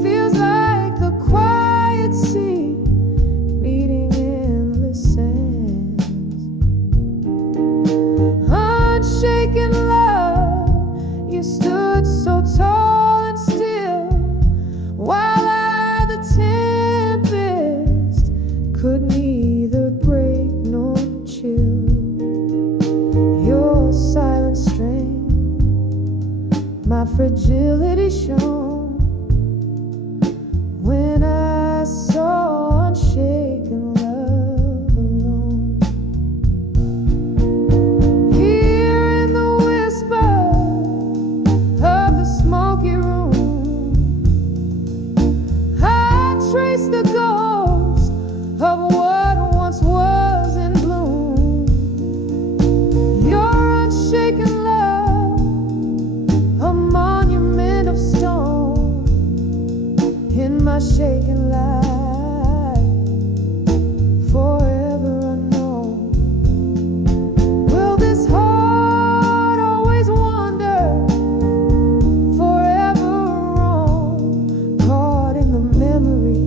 feels like the quiet sea meeting endless sands. Unshaken love, you stood so tall and still, while I, the tempest, could neither break nor chill. Your silent strength, my fragility shone when I saw unshaken love alone. Here in the whisper of the smoky room, I trace the ghost of what once was in bloom. Your unshaken love, a monument of stone in my shaken life, forever unknown. Will this heart always wander, forever roam, caught in the memory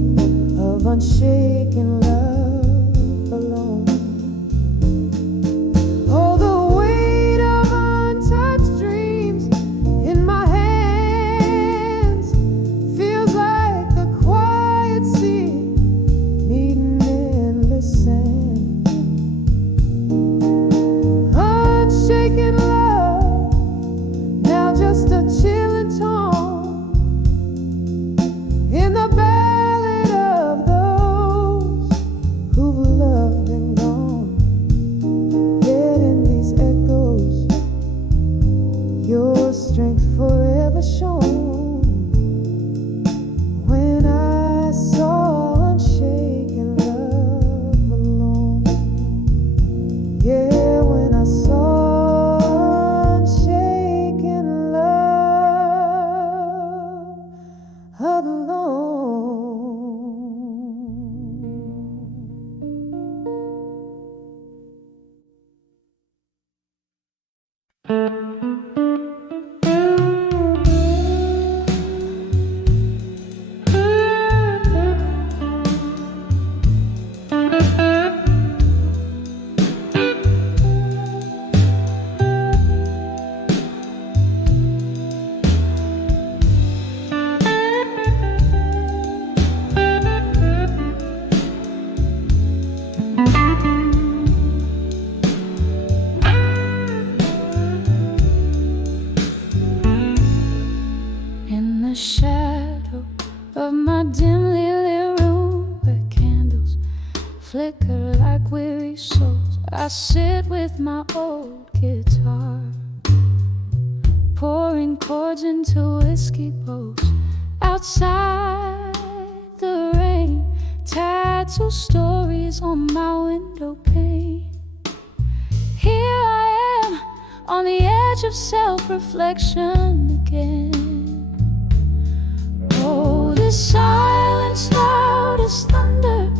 of unshaken love alone? Oh, the weight of untouched dreams in my hands feels like the quiet sea meeting endless sand. Unshaken love, now just a chilling tone in the ballad of those flicker like weary souls. I sit with my old guitar, pouring chords into whiskey bowls. Outside the rain, tattoo stories on my window pane. Here I am on the edge of self-reflection again. Oh, this silence loud as thunder,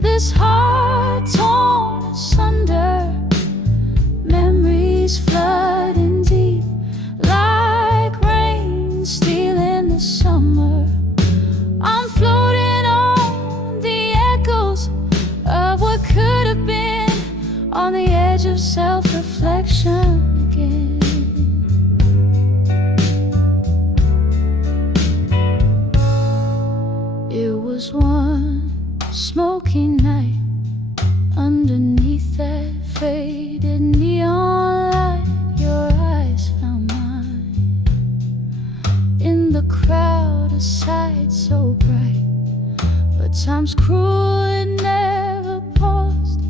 this heart torn asunder, memories flooding deep like rain stealing the summer. I'm floating on the echoes of what could have been, on the edge of self-reflection again. It was one smoky night underneath that faded neon light. Your eyes found mine in the crowd, a sight so bright, but time's cruel, it never paused.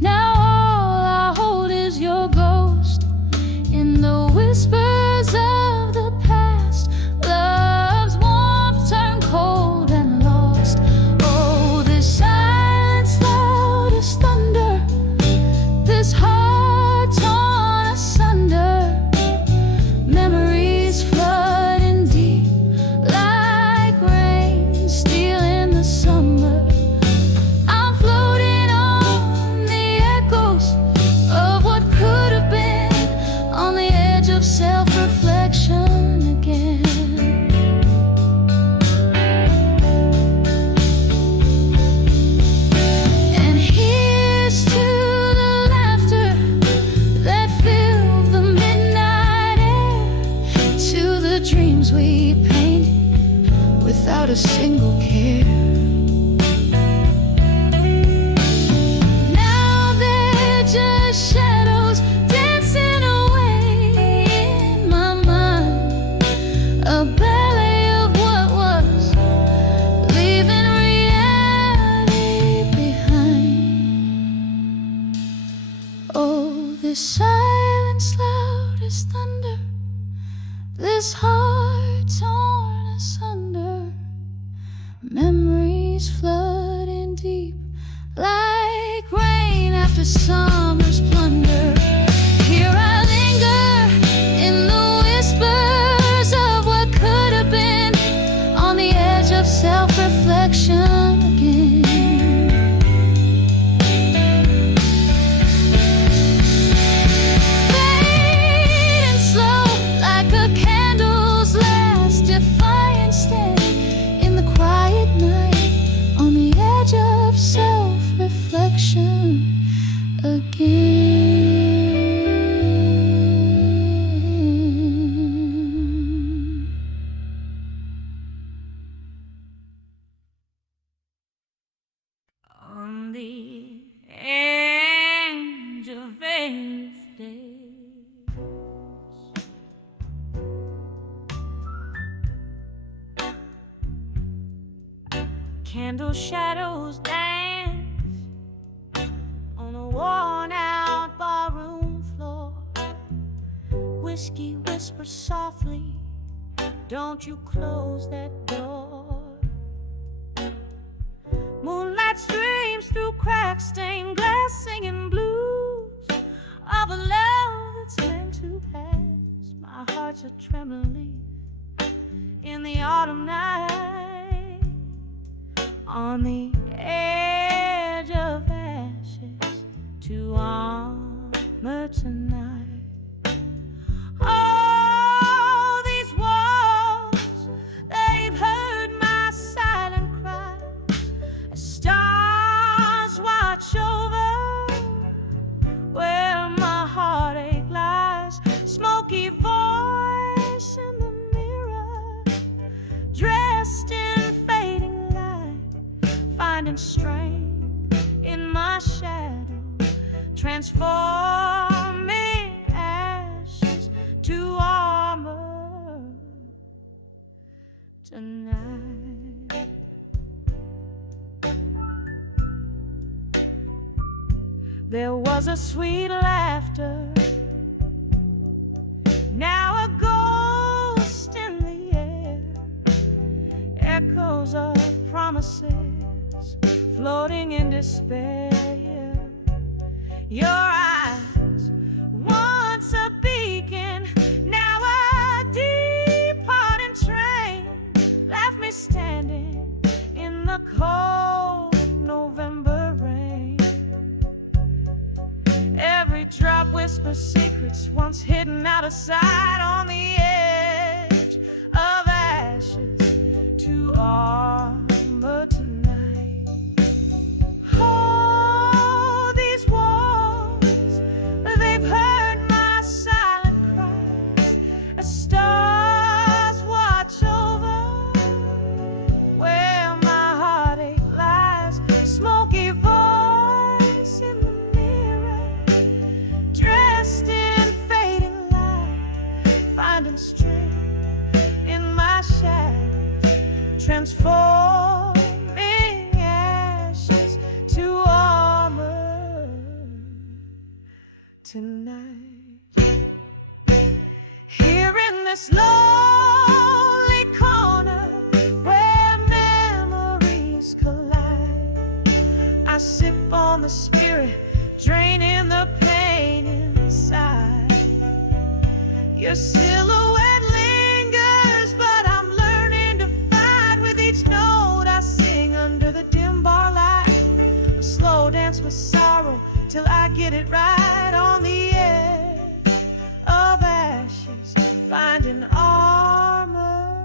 Now all I hold is your ghost in the whispers of the past. Love's warmth turned cold and lost. Oh, this silence loud as thunder, this heart torn asunder, memories flooding deep like rain stealing the summer. I'm floating on the echoes of what could have been, on the edge of self-reflection again. And here's to the laughter that filled the midnight air, to the dreams we painted without a single care. Now they're just shadows dancing away in my mind, a ballet of what was, leaving reality behind. Oh, this silence loud as thunder, this heart torn asunder, memories flooding deep like rain after summer's plunder. Here I linger in the whispers of what could have been, on the edge of self-reflection again. Fading slow like a candle's last defiant stand in the quiet night, on the edge of self-reflection again. On the edge of eighth days, candle shadows dance on a worn-out barroom floor. Whiskey whispers softly, don't you close that door. Moonlight streams through cracks, stained glass, singing blues of a love that's meant to pass. My heart's a trembling leaf in the autumn night, on the edge of ashes to armor tonight. Oh, these walls, they've heard my silent cry as stars watch over where my heartache lies. Smoky voice in the mirror, dressed in fading light, finding strength in my shadow, transforming ashes to armor tonight. there was a sweet laughter, now a ghost in the air, echoes of promises floating in despair. Your eyes, once a beacon, now a departing train, left me standing in the cold November rain. Every drop whispers secrets once hidden out of sight, on the edge of ashes to armor tonight. Oh, these walls, they've heard my silent cries as stars watch over where my heartache lies. Smoky voice in the mirror, dressed in fading light, finding strength in my shadows, transforming ashes to armor tonight. Here in this lonely corner where memories collide, I sip on the spirit, draining the pain inside. Your silhouette lingers, but I'm learning to fight with each note I sing under the dim bar light. A slow dance with sorrow till I get it right, on the edge of ashes, finding armor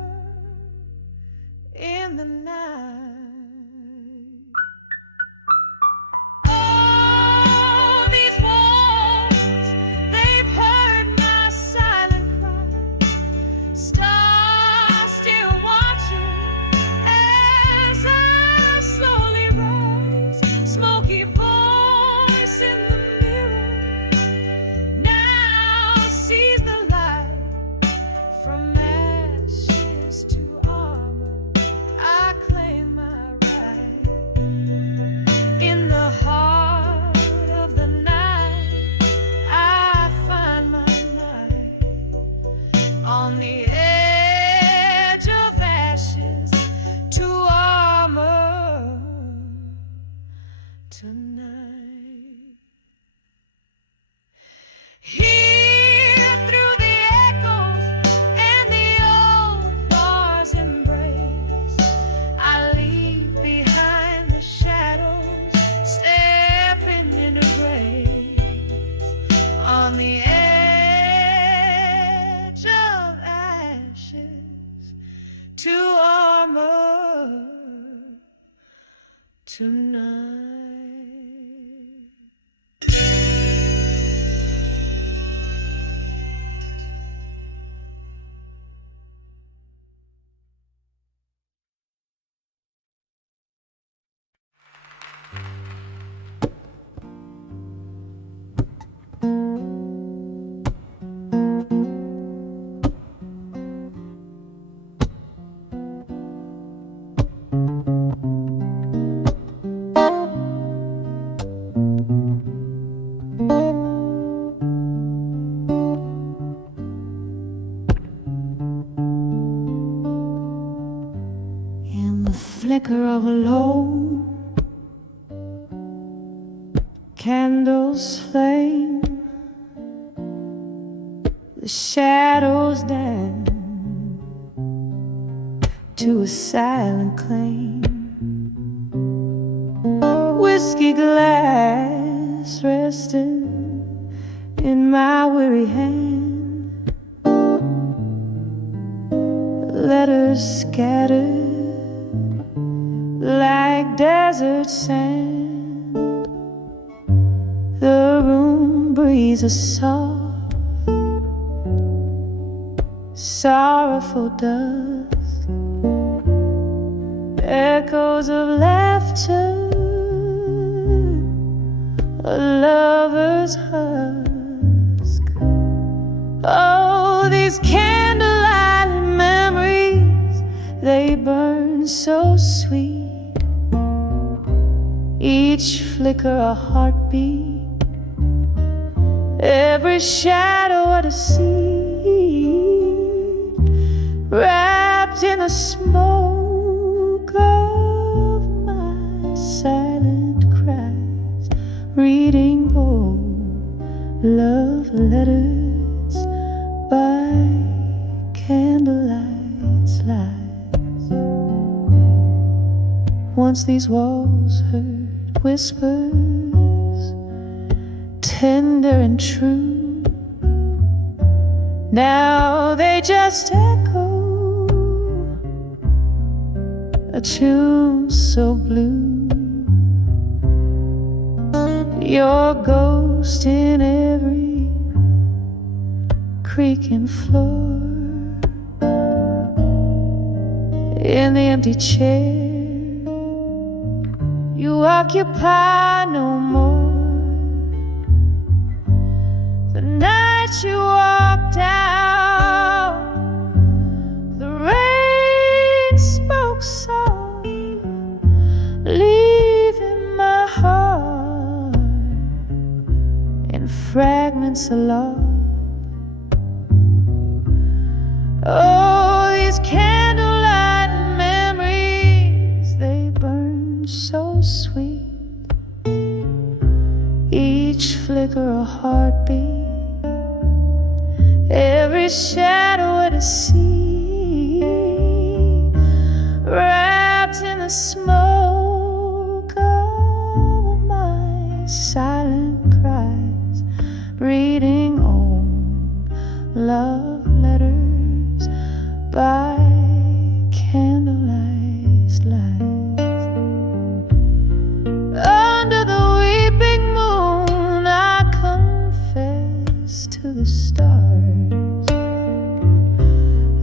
in the night. Oh, these walls, they've heard my silent cry, stars still watching as I slowly rise. Smoky voice in the mirror now sees the light. From ashes to armor, I claim my right. In the heart of the night, I find my night, on the edge of ashes to armor tonight. Here through the echoes and the old bar's embrace, I leave behind the shadows, stepping into grace, on the edge of ashes to armor tonight. In the flicker of a low candle's flame, the shadows dance to a silent claim. Whiskey glass resting in my weary hand, letters scattered like desert sand. The room breathes a soft, sorrowful dust, echoes of laughter, a lover's husk. Oh, these candlelight memories, they burn so sweet. Each flicker a heartbeat, every shadow of the sea, wrapped in the smoke of my silent cries, reading old love letters by candlelight's lights. Once these walls heard whispers, tender and true. Now they just echo a tune so blue. Your ghost in every creaking floor, in the empty chair you occupy no more. The night you walked out, the rain spoke soft, leaving my heart in fragments aloft. Oh, these candlelight memories, they burn so sweet. Each flicker a heartbeat, every shadow of the sea, wrapped in the smoke of my silent cries, reading old love letters by candlelight's light. Under the weeping moon I confess to the stars,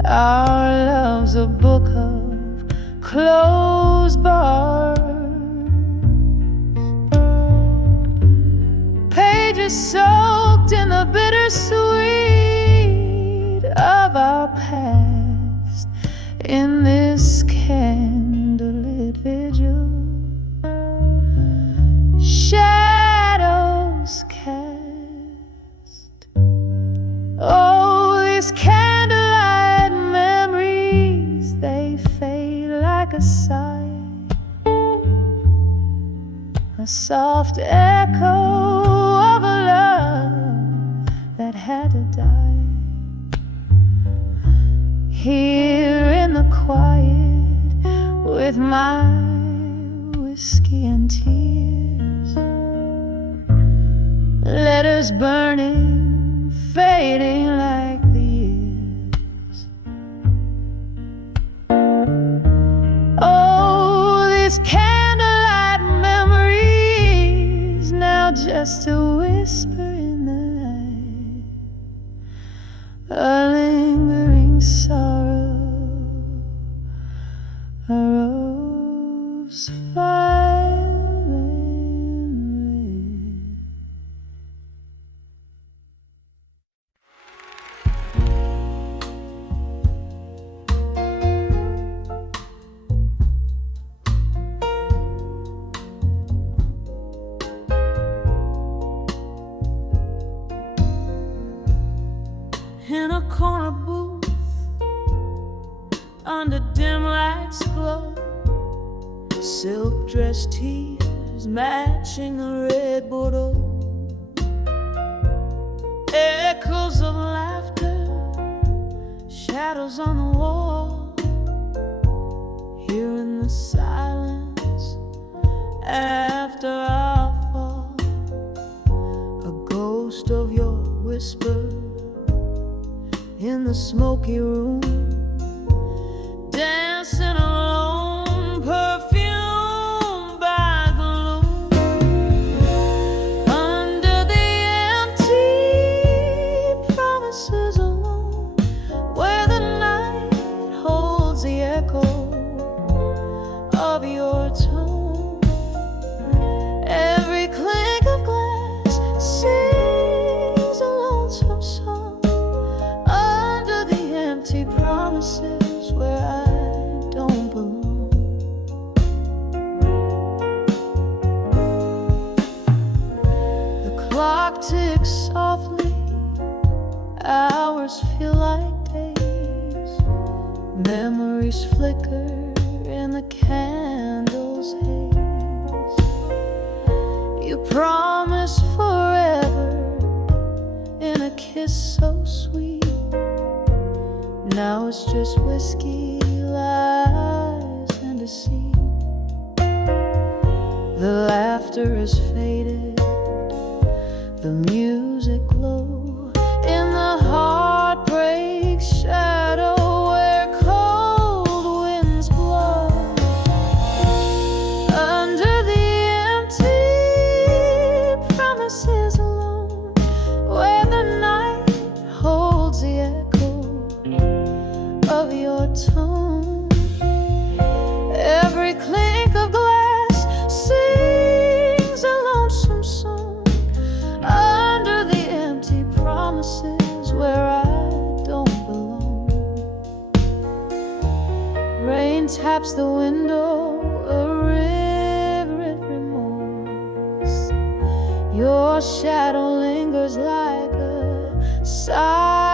our love's a book of closed bars, pages soaked in the bittersweet of our past. In this candlelit vigil, shadows cast. Oh, these candlelight memories, they fade like a sigh, a soft echo of a love that had to die. Here in the quiet, with my whiskey and tears, letters burning, fading like the years. Oh, these candlelight memories, now just a whisper in the night, a lingering sorrow, a rose violin. In a corner booth, under dim lights glow, silk dress tears matching a red bordeaux, echoes of laughter, shadows on the wall, here in the silence after our fall, a ghost of your whisper in the smoky room, dancing alone, perfumed by gloom, under the empty promises alone, where the night holds the echo of your tone. Every clink of glass sings a lonesome song, empty promises where I don't belong. The clock ticks softly, hours feel like days. Memories flicker in the candle's haze. You promise forever in a kiss so sweet. Now it's just whiskey, lies, and deceit. The laughter is faded, the music low, in the heartbreak shadow where cold winds blow. Under the empty promises alone, where the night holds the echo of your tone. Every clink of glass sings a lonesome song. Under the empty promises where I don't belong. Rain taps the window, a river of remorse. Your shadow lingers like a sigh